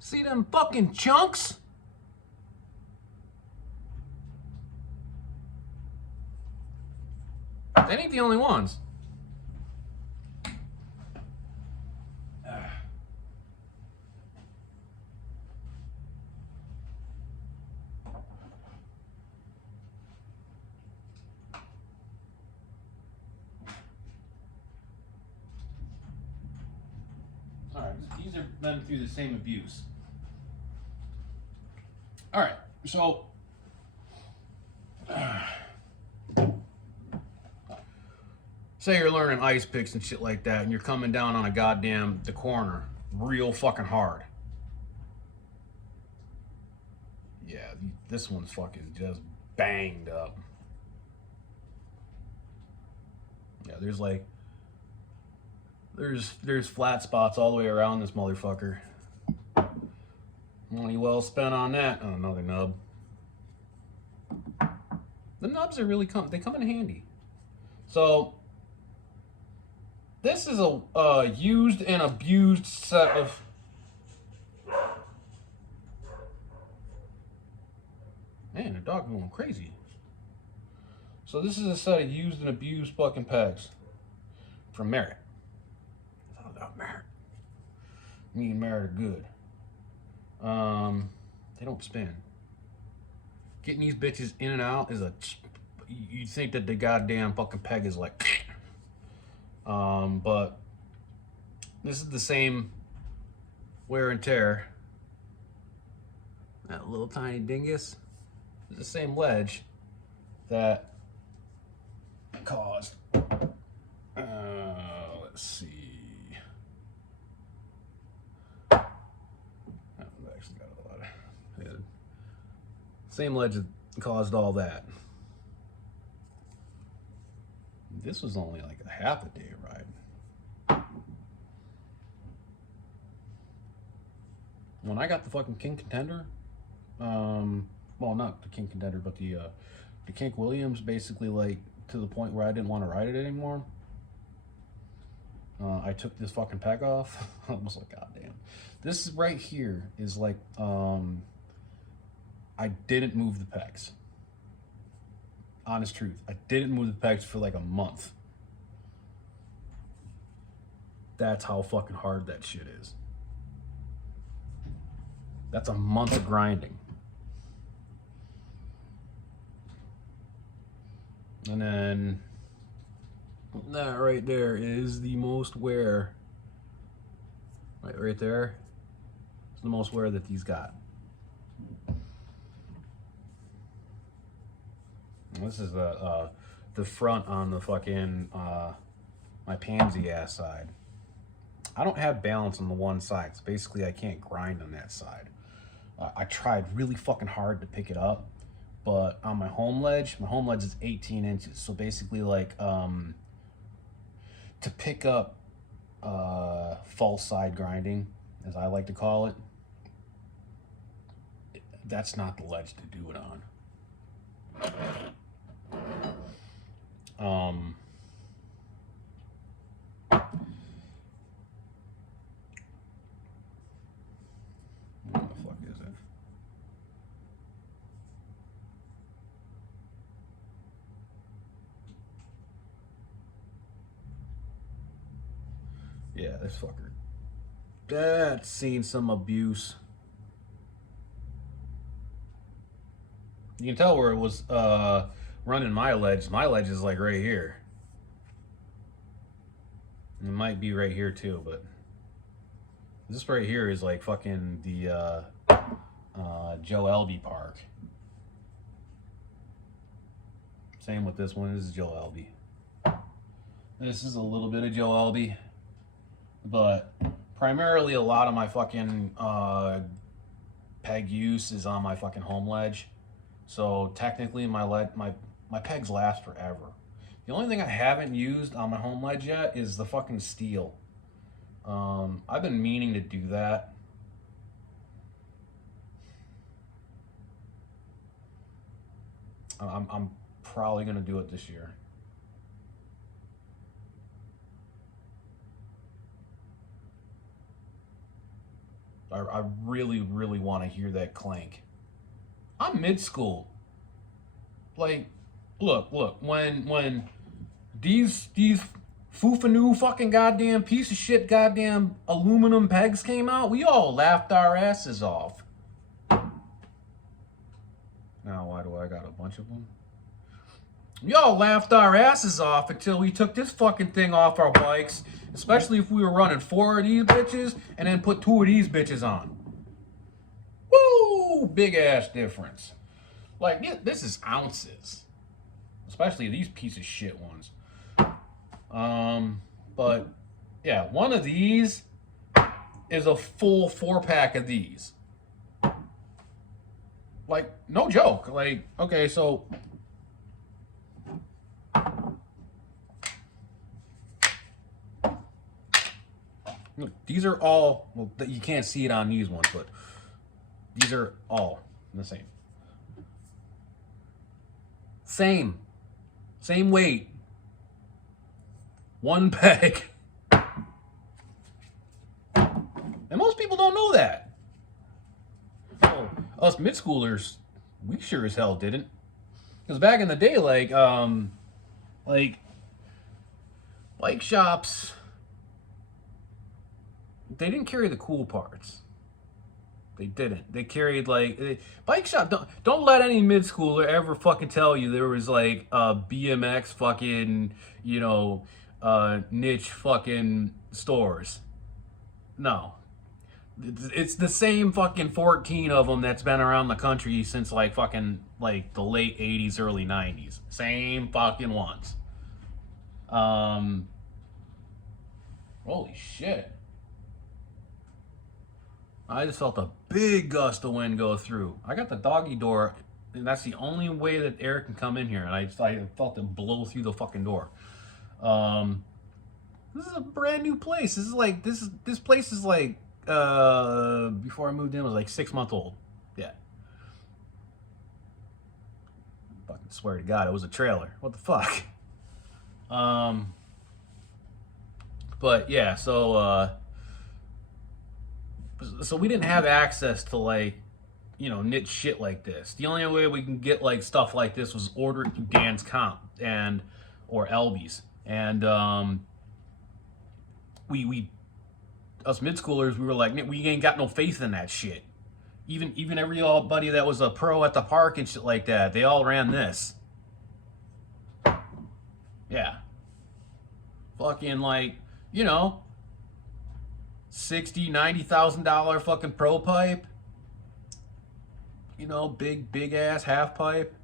See them fucking chunks? They ain't the only ones. These have been through the same abuse. All right, so say you're learning ice picks and shit like that, and you're coming down on the corner real fucking hard. Yeah, this one's fucking just banged up. Yeah, there's flat spots all the way around this motherfucker. Money well spent on that. Oh, another nub. The nubs are really they come in handy. So this is a used and abused set of man, the dog going crazy. So this is a set of used and abused fucking pegs from Merit. It's all about Merit. Me and Merit are good. They don't spin. Getting these bitches in and out is you'd think that the goddamn fucking peg is like, but this is the same wear and tear. That little tiny dingus is the same ledge that caused, let's see. Same ledge that caused all that. This was only like a half a day ride. When I got the fucking King Contender, well, not the King Contender, but the Kink Williams, basically like to the point where I didn't want to ride it anymore. I took this fucking peg off. I was like, God damn. This right here is like, I didn't move the pegs. Honest truth. I didn't move the pegs for like a month. That's how fucking hard that shit is. That's a month of grinding. And then that right there is the most wear. Right there. It's the most wear that these got. This is the front on the fucking my pansy ass side. I don't have balance on the one side, so basically I can't grind on that side. I tried really fucking hard to pick it up, but on my home ledge is 18 inches. So basically like to pick up false side grinding, as I like to call it, that's not the ledge to do it on. What the fuck is it? Yeah, this fucker. That's seen some abuse. You can tell where it was running my ledge. My ledge is like right here. It might be right here too, but this right here is like fucking the Joe Elby Park. Same with this one. This is Joe Elby. This is a little bit of Joe Elby, but primarily a lot of my fucking peg use is on my fucking home ledge. So technically my pegs last forever. The only thing I haven't used on my home ledge yet is the fucking steel. I've been meaning to do that. I'm probably gonna do it this year. I really, really want to hear that clank. I'm mid-school. Like, look, when these foo-fa-noo fucking goddamn piece of shit goddamn aluminum pegs came out, we all laughed our asses off. Now, why do I got a bunch of them? We all laughed our asses off until we took this fucking thing off our bikes, especially if we were running 4 of these bitches and then put 2 of these bitches on. Woo! Big ass difference. Like, this is ounces. Especially these piece of shit ones. But yeah, one of these is a full 4-pack of these. Like, no joke. Like, okay, so look, these are all, well, you can't see it on these ones, but these are all the same. Same weight. 1 peg. And most people don't know that. Oh, us mid-schoolers, we sure as hell didn't. Because back in the day, like bike shops, they didn't carry the cool parts. They didn't. They carried like bike shop. Don't let any mid schooler ever fucking tell you there was like BMX fucking niche fucking stores. No, it's the same fucking 14 of them that's been around the country since like fucking like the late 80s, early 90s. Same fucking ones. Holy shit. I just felt a big gust of wind go through. I got the doggy door, and that's the only way that air can come in here. And I felt it blow through the fucking door. This is a brand new place. This place is like before I moved in, it was like 6 months old. Yeah. Fucking swear to God, it was a trailer. What the fuck? But yeah, so we didn't have access to like, niche shit like this. The only way we can get like stuff like this was order it through Dan's Comp or Elby's. And we us mid-schoolers, we were like, we ain't got no faith in that shit. Even everybody that was a pro at the park and shit like that, they all ran this. Yeah. Fucking like, $60,000, $90,000 fucking pro pipe. Big ass half pipe.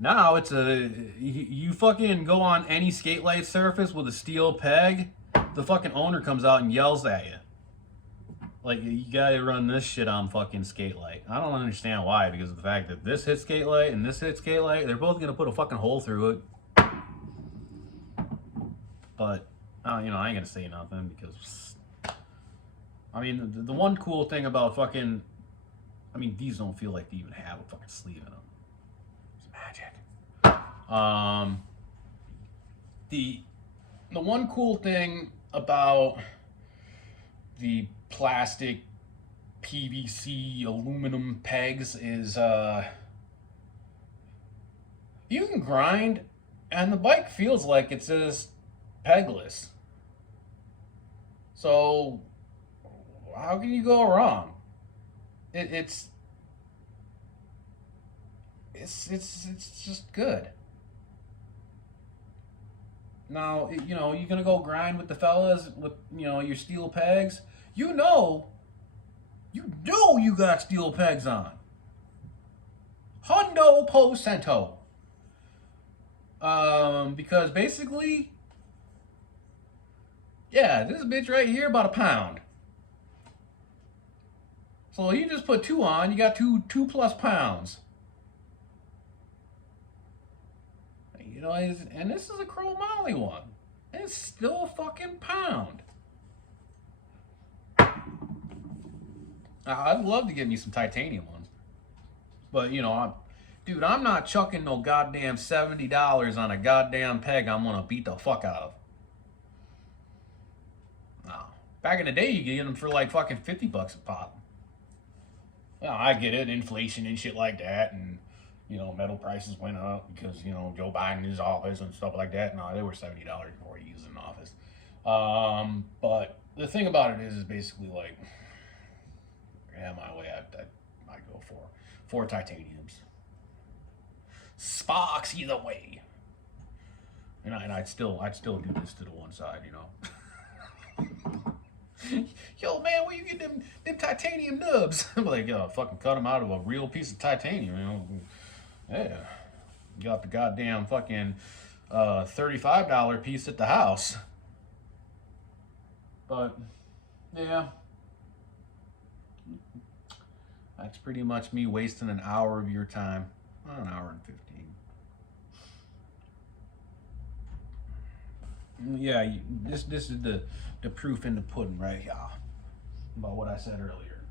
Now it's you fucking go on any skate light surface with a steel peg, the fucking owner comes out and yells at you. Like, you gotta run this shit on fucking skate light. I don't understand why, because of the fact that this hits skate light and this hits skate light, they're both gonna put a fucking hole through it. But You know, I ain't gonna say nothing because, I mean, the one cool thing about fucking, I mean, these don't feel like they even have a fucking sleeve in them. It's magic. The one cool thing about the plastic PVC aluminum pegs is you can grind and the bike feels like it's just pegless. So how can you go wrong? It's just good. Now, you know, you're gonna go grind with the fellas with, you know, your steel pegs. You know you got steel pegs on. Hundo po cento. Because basically, yeah, this bitch right here about a pound. So you just put 2 on, you got two plus pounds. You know, and this is a chromoly one. It's still a fucking pound. I'd love to get me some titanium ones. But, you know, dude, I'm not chucking no goddamn $70 on a goddamn peg I'm gonna beat the fuck out of. No. Back in the day, you could get them for like fucking $50 a pop. Well, I get it, inflation and shit like that, and, you know, metal prices went up because, you know, Joe Biden in his office and stuff like that. No, they were $70 before he was in office. But the thing about it is basically like, yeah, my way, I'd go for 4 titaniums. Sparks either way. And I'd still do this to the one side, you know. Yo, man, where you get them titanium nubs? I'm like, yo, fucking cut them out of a real piece of titanium, you know. Yeah. You got the goddamn fucking $35 piece at the house. But, yeah. That's pretty much me wasting an hour of your time. Well, an hour and 15. Yeah, this is the proof in the pudding right here about what I said earlier.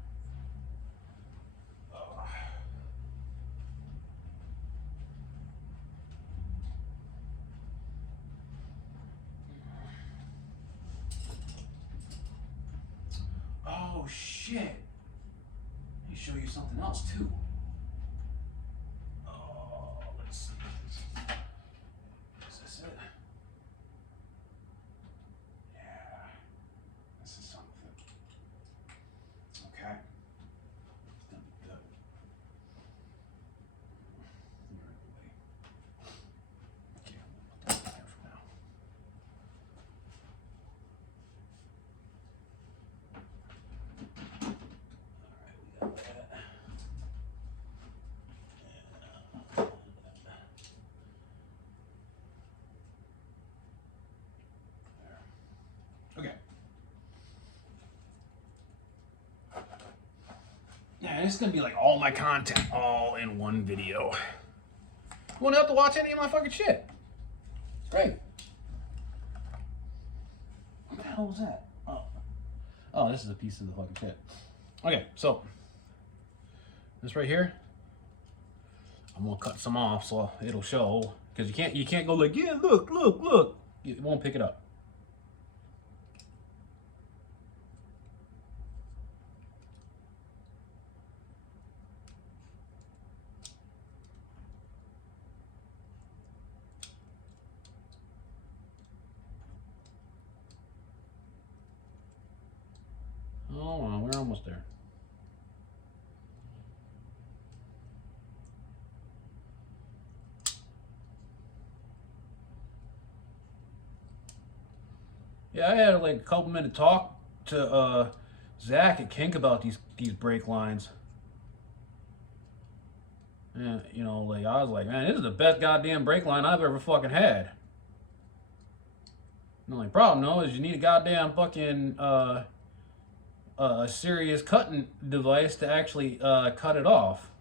Oh shit! Let me show you something else too. Oh, let's see. Is this it? Yeah. This is something. Okay. It's gonna be good. You're in the way. Okay, I'm gonna put that in there for now. Alright, we got that. Okay. Yeah, it's gonna be like all my content all in one video. You won't have to watch any of my fucking shit. It's great. What the hell was that? Oh, this is a piece of the fucking shit. Okay, so this right here, I'm gonna cut some off so it'll show, because you can't go like, yeah, look. It won't pick it up. Oh, we're almost there. Yeah, I had like a couple minute talk to Zach at Kink about these brake lines. And, you know, like I was like, man, this is the best goddamn brake line I've ever fucking had. The only problem though is you need a goddamn fucking a serious cutting device to actually cut it off.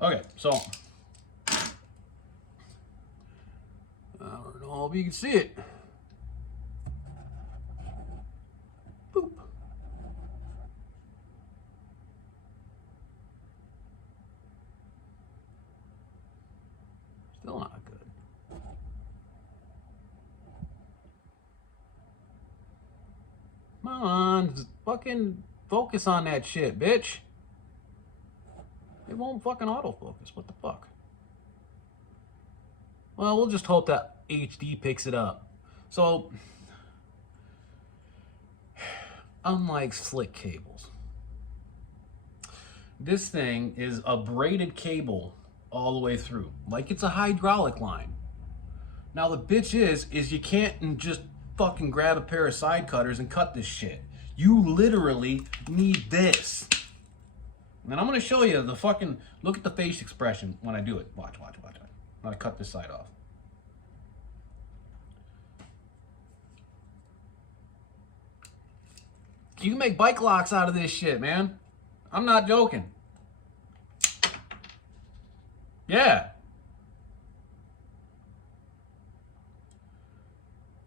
Okay, so I don't know if you can see it. Boop. Still not good. Come on, just fucking focus on that shit, bitch. It won't fucking autofocus. What the fuck? Well, we'll just hope that HD picks it up. So, unlike slick cables, this thing is a braided cable all the way through, like it's a hydraulic line. Now the bitch is you can't just fucking grab a pair of side cutters and cut this shit. You literally need this. And I'm gonna show you the fucking, look at the face expression when I do it. Watch. I'm gonna cut this side off. You can make bike locks out of this shit, man. I'm not joking. Yeah.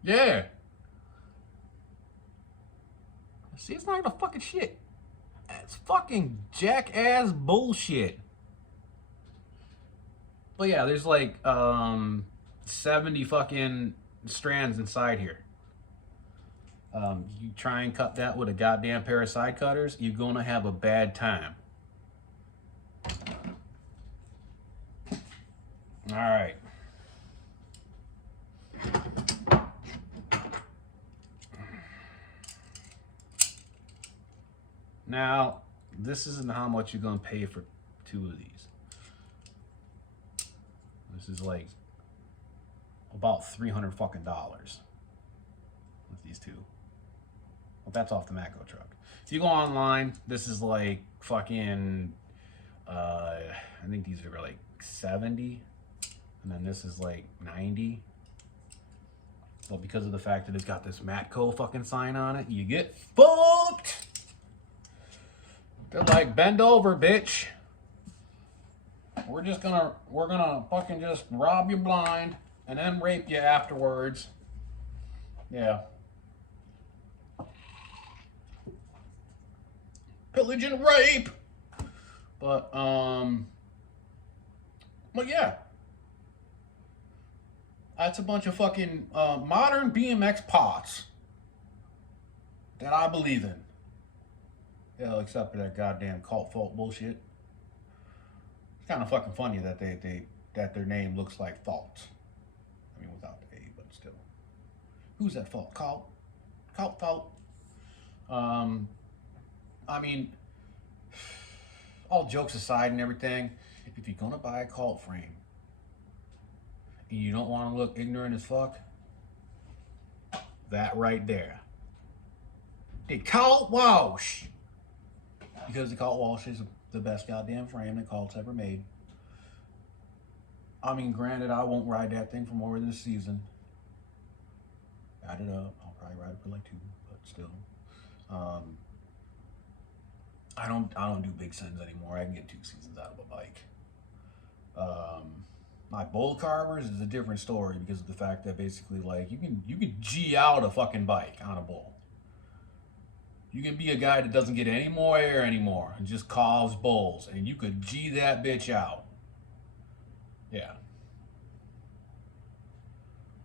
Yeah. See, it's not even fucking shit. It's fucking jackass bullshit. But yeah, there's like 70 fucking strands inside here. You try and cut that with a goddamn pair of side cutters, you're gonna have a bad time. All right. Now, this isn't how much you're gonna pay for 2 of these. This is like about $300 fucking dollars with these 2. Well, that's off the Macco truck. If you go online, this is like fucking, I think these are like 70, and then this is like 90. Well, because of the fact that it's got this Matco fucking sign on it, you get fucked. They're like, bend over, bitch. We're gonna fucking just rob you blind and then rape you afterwards. Yeah. Pillage and rape. But yeah. That's a bunch of fucking modern BMX pots that I believe in. Yeah, except for that goddamn cult folk bullshit. It's kind of fucking funny that that their name looks like Fault. I mean, without the A, but still. Who's that Fault? Cult Fault. I mean, all jokes aside and everything, if you're gonna buy a cult frame and you don't want to look ignorant as fuck, that right there. The Cult Wash. Because the Cult Wash is the best goddamn frame that Cult's ever made. I mean, granted, I won't ride that thing for more than a season. Add it up. I'll probably ride it for like 2, but still. I don't do big sends anymore. I can get 2 seasons out of a bike. My bull carbers is a different story because of the fact that basically, like, you can G out a fucking bike on a bull. You can be a guy that doesn't get any more air anymore and just calves bulls, and you could G that bitch out. Yeah.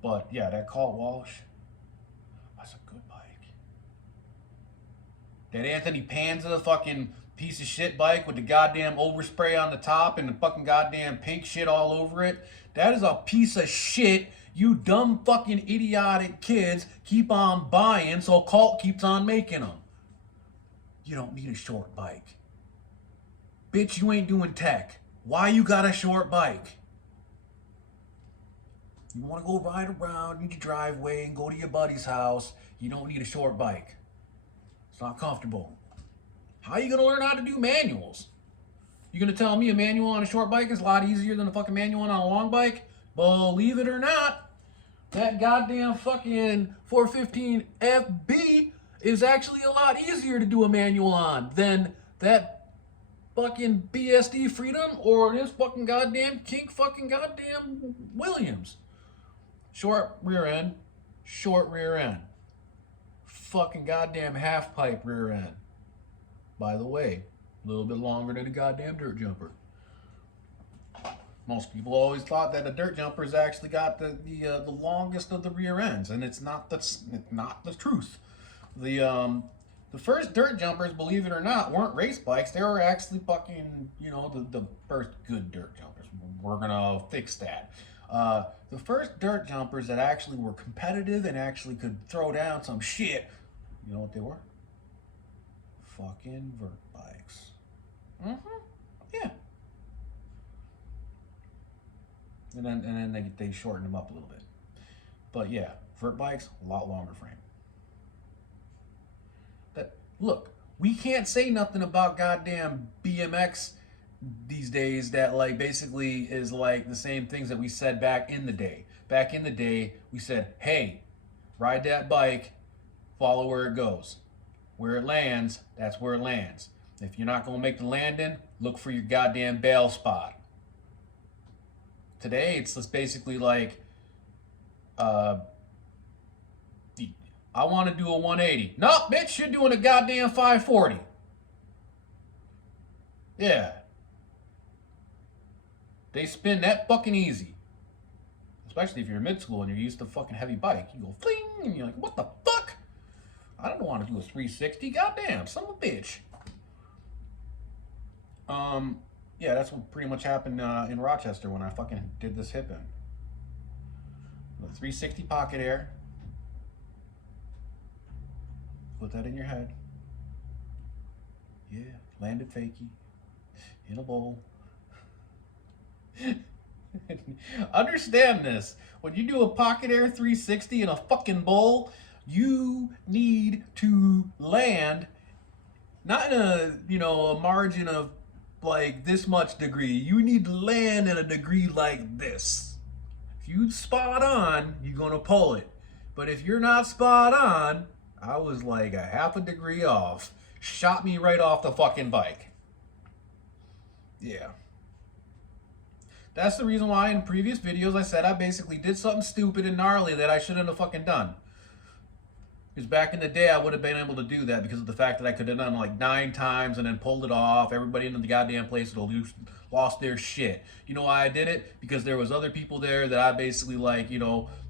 But yeah, that Cult Wash, that's a good bike. That Anthony Panza fucking piece of shit bike with the goddamn overspray on the top and the fucking goddamn pink shit all over it, that is a piece of shit you dumb fucking idiotic kids keep on buying, so Cult keeps on making them. You don't need a short bike. Bitch, you ain't doing tech. Why you got a short bike? You want to go ride around in your driveway and go to your buddy's house, you don't need a short bike. It's not comfortable. How are you going to learn how to do manuals? You going to tell me a manual on a short bike is a lot easier than a fucking manual on a long bike? Believe it or not, that goddamn fucking 415 FB is actually a lot easier to do a manual on than that fucking BSD Freedom or this fucking goddamn kink fucking goddamn Williams. Short rear end, short rear end. Fucking goddamn half pipe rear end. By the way, a little bit longer than a goddamn dirt jumper. Most people always thought that a dirt jumper's actually got the longest of the rear ends, and it's not the truth. The first dirt jumpers, believe it or not, weren't race bikes. They were actually fucking, the first good dirt jumpers. We're gonna fix that. The first dirt jumpers that actually were competitive and actually could throw down some shit, you know what they were? Fucking vert bikes. Yeah. And then they shorten them up a little bit. But yeah, vert bikes, a lot longer frame. Look, we can't say nothing about goddamn BMX these days that like basically is like the same things that we said back in the day. Back in the day, we said, hey, ride that bike, follow where it goes. Where it lands, that's where it lands. If you're not gonna make the landing, look for your goddamn bail spot. Today, it's just basically like, I want to do a 180. No, bitch, you're doing a goddamn 540. Yeah. They spin that fucking easy. Especially if you're in mid-school and you're used to fucking heavy bike. You go fling, and you're like, what the fuck? I don't want to do a 360. Goddamn, son of a bitch. Yeah, that's what pretty much happened in Rochester when I fucking did this hip in. The 360 pocket air. Put that in your head. Yeah, landed fakie in a bowl. Understand this. When you do a pocket air 360 in a fucking bowl, you need to land not in a margin of like this much degree. You need to land in a degree like this. If you spot on, you're gonna pull it. But if you're not spot on, I was like a half a degree off. Shot me right off the fucking bike. Yeah. That's the reason why in previous videos I said I basically did something stupid and gnarly that I shouldn't have fucking done. Because back in the day I would have been able to do that because of the fact that I could have done like 9 times and then pulled it off. Everybody in the goddamn place would have lost their shit. You know why I did it? Because there was other people there that I basically like,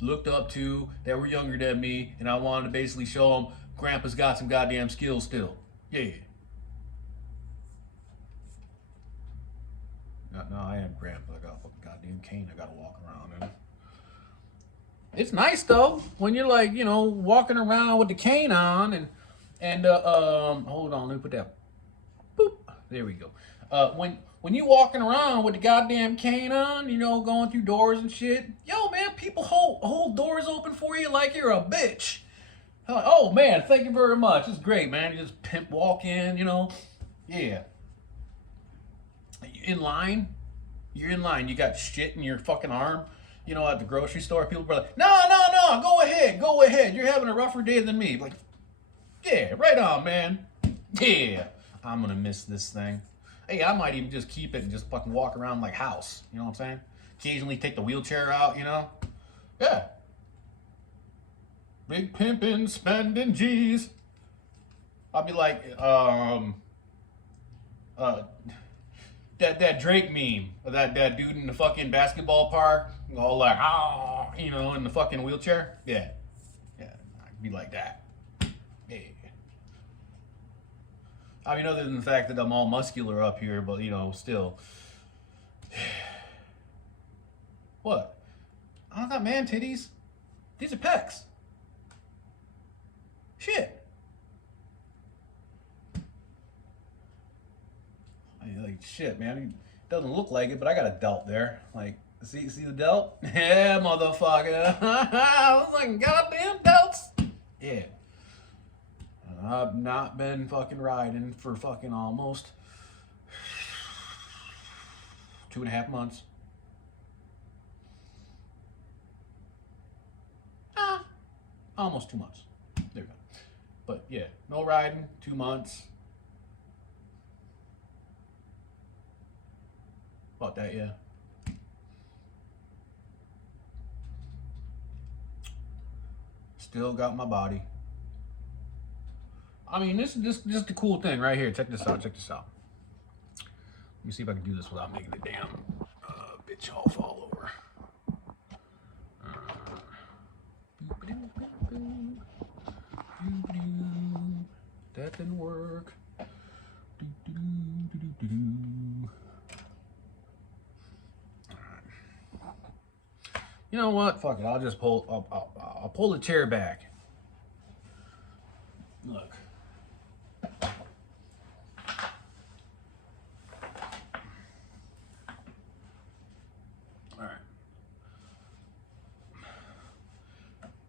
looked up to that were younger than me, and I wanted to basically show them Grandpa's got some goddamn skills still. Yeah. No, I am Grandpa. I got a fucking goddamn cane I gotta walk around in. It's nice though when you're like, walking around with the cane on and hold on, let me put that. Boop. There we go. When you walking around with the goddamn cane on, going through doors and shit, yo man, people hold doors open for you like you're a bitch. Like, oh man, thank you very much. It's great, man. You just pimp walk in, Yeah. In line. You're in line. You got shit in your fucking arm. At the grocery store, people are like, no, go ahead. You're having a rougher day than me. Like, yeah, right on, man. Yeah, I'm gonna miss this thing. Hey, I might even just keep it and just fucking walk around like house. You know what I'm saying? Occasionally take the wheelchair out, Yeah. Big pimpin', spending G's. I'll be like, that Drake meme, that dude in the fucking basketball park, all like, in the fucking wheelchair. Yeah, I'd be like that. Yeah. I mean, other than the fact that I'm all muscular up here, but still. What? I don't got man titties. These are pecs. Shit. Like shit, man. It doesn't look like it, but I got a delt there. Like, see the delt? Yeah, motherfucker. I was like, goddamn delts. Yeah. I've not been fucking riding for fucking almost 2.5 months. Almost 2 months. There we go. But yeah, no riding, 2 months. About that, yeah. Still got my body. I mean, this is just the cool thing right here. Check this out. Check this out. Let me see if I can do this without making the damn bitch all fall over. That didn't work. You know what? Fuck it. I'll just pull. I'll pull the chair back. Look. All right.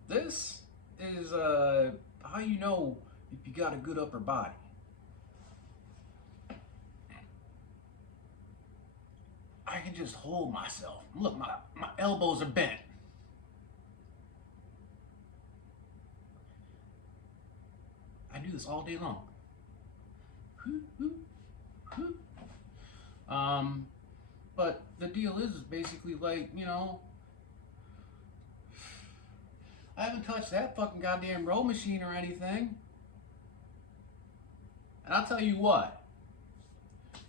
This is how you know if you got a good upper body. I can just hold myself. Look, my elbows are bent. I do this all day long. But the deal is basically like, you know, I haven't touched that fucking goddamn row machine or anything. And I'll tell you what,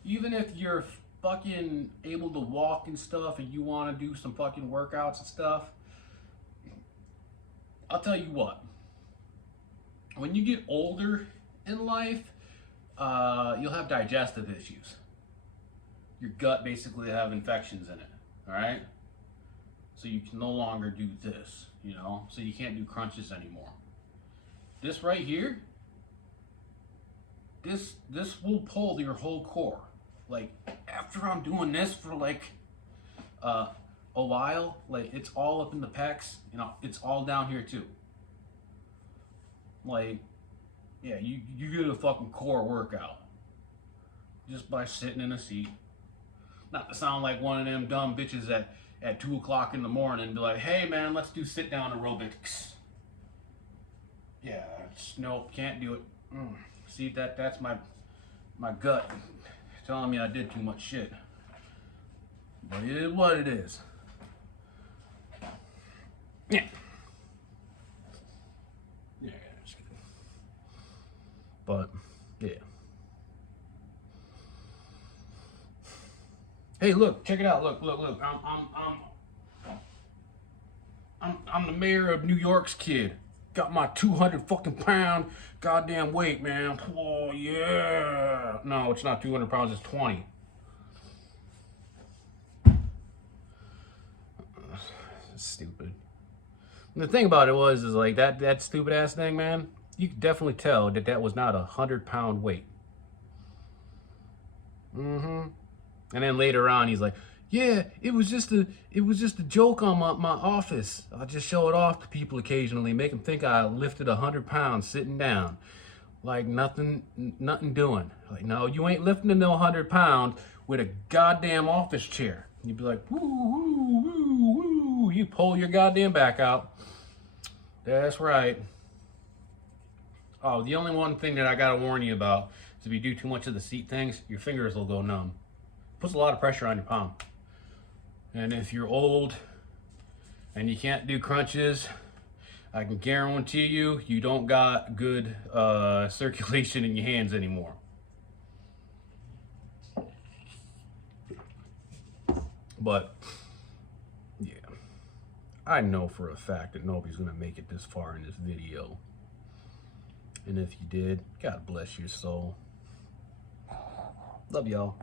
even if you're fucking able to walk and stuff and you want to do some fucking workouts and stuff, I'll tell you what, when you get older in life, you'll have digestive issues. Your gut basically have infections in it, all right? So you can no longer do this, you know? So you can't do crunches anymore. This right here, this will pull your whole core. Like, after I'm doing this for like a while, like it's all up in the pecs, you know, it's all down here too. Like, yeah, you get a fucking core workout just by sitting in a seat. Not to sound like one of them dumb bitches at 2 o'clock in the morning and be like, hey man, let's do sit down aerobics. Yeah, nope, can't do it. See, that's my gut telling me I did too much shit. But it is what it is. Yeah. Yeah, that's good. But yeah. Hey, look, check it out. Look. I'm the mayor of New York's kid. Got my 200 fucking pound goddamn weight, man. Oh yeah. No, it's not 200 pounds. It's 20. Stupid. And the thing about it is like that stupid ass thing, man. You could definitely tell that was not a 100-pound weight. And then later on, he's like, "Yeah, it was just a joke on my office. I just show it off to people occasionally, make them think I lifted 100 pounds sitting down, like nothing doing. Like, no, you ain't lifting no 100 pounds with a goddamn office chair." You'd be like, "Woo, woo, woo, woo." You pull your goddamn back out. That's right. Oh, the only one thing that I gotta warn you about is if you do too much of the seat things, your fingers will go numb. Puts a lot of pressure on your palm. And if you're old and you can't do crunches, I can guarantee you don't got good circulation in your hands anymore. But yeah, I know for a fact that nobody's gonna make it this far in this video. And if you did, God bless your soul. Love y'all.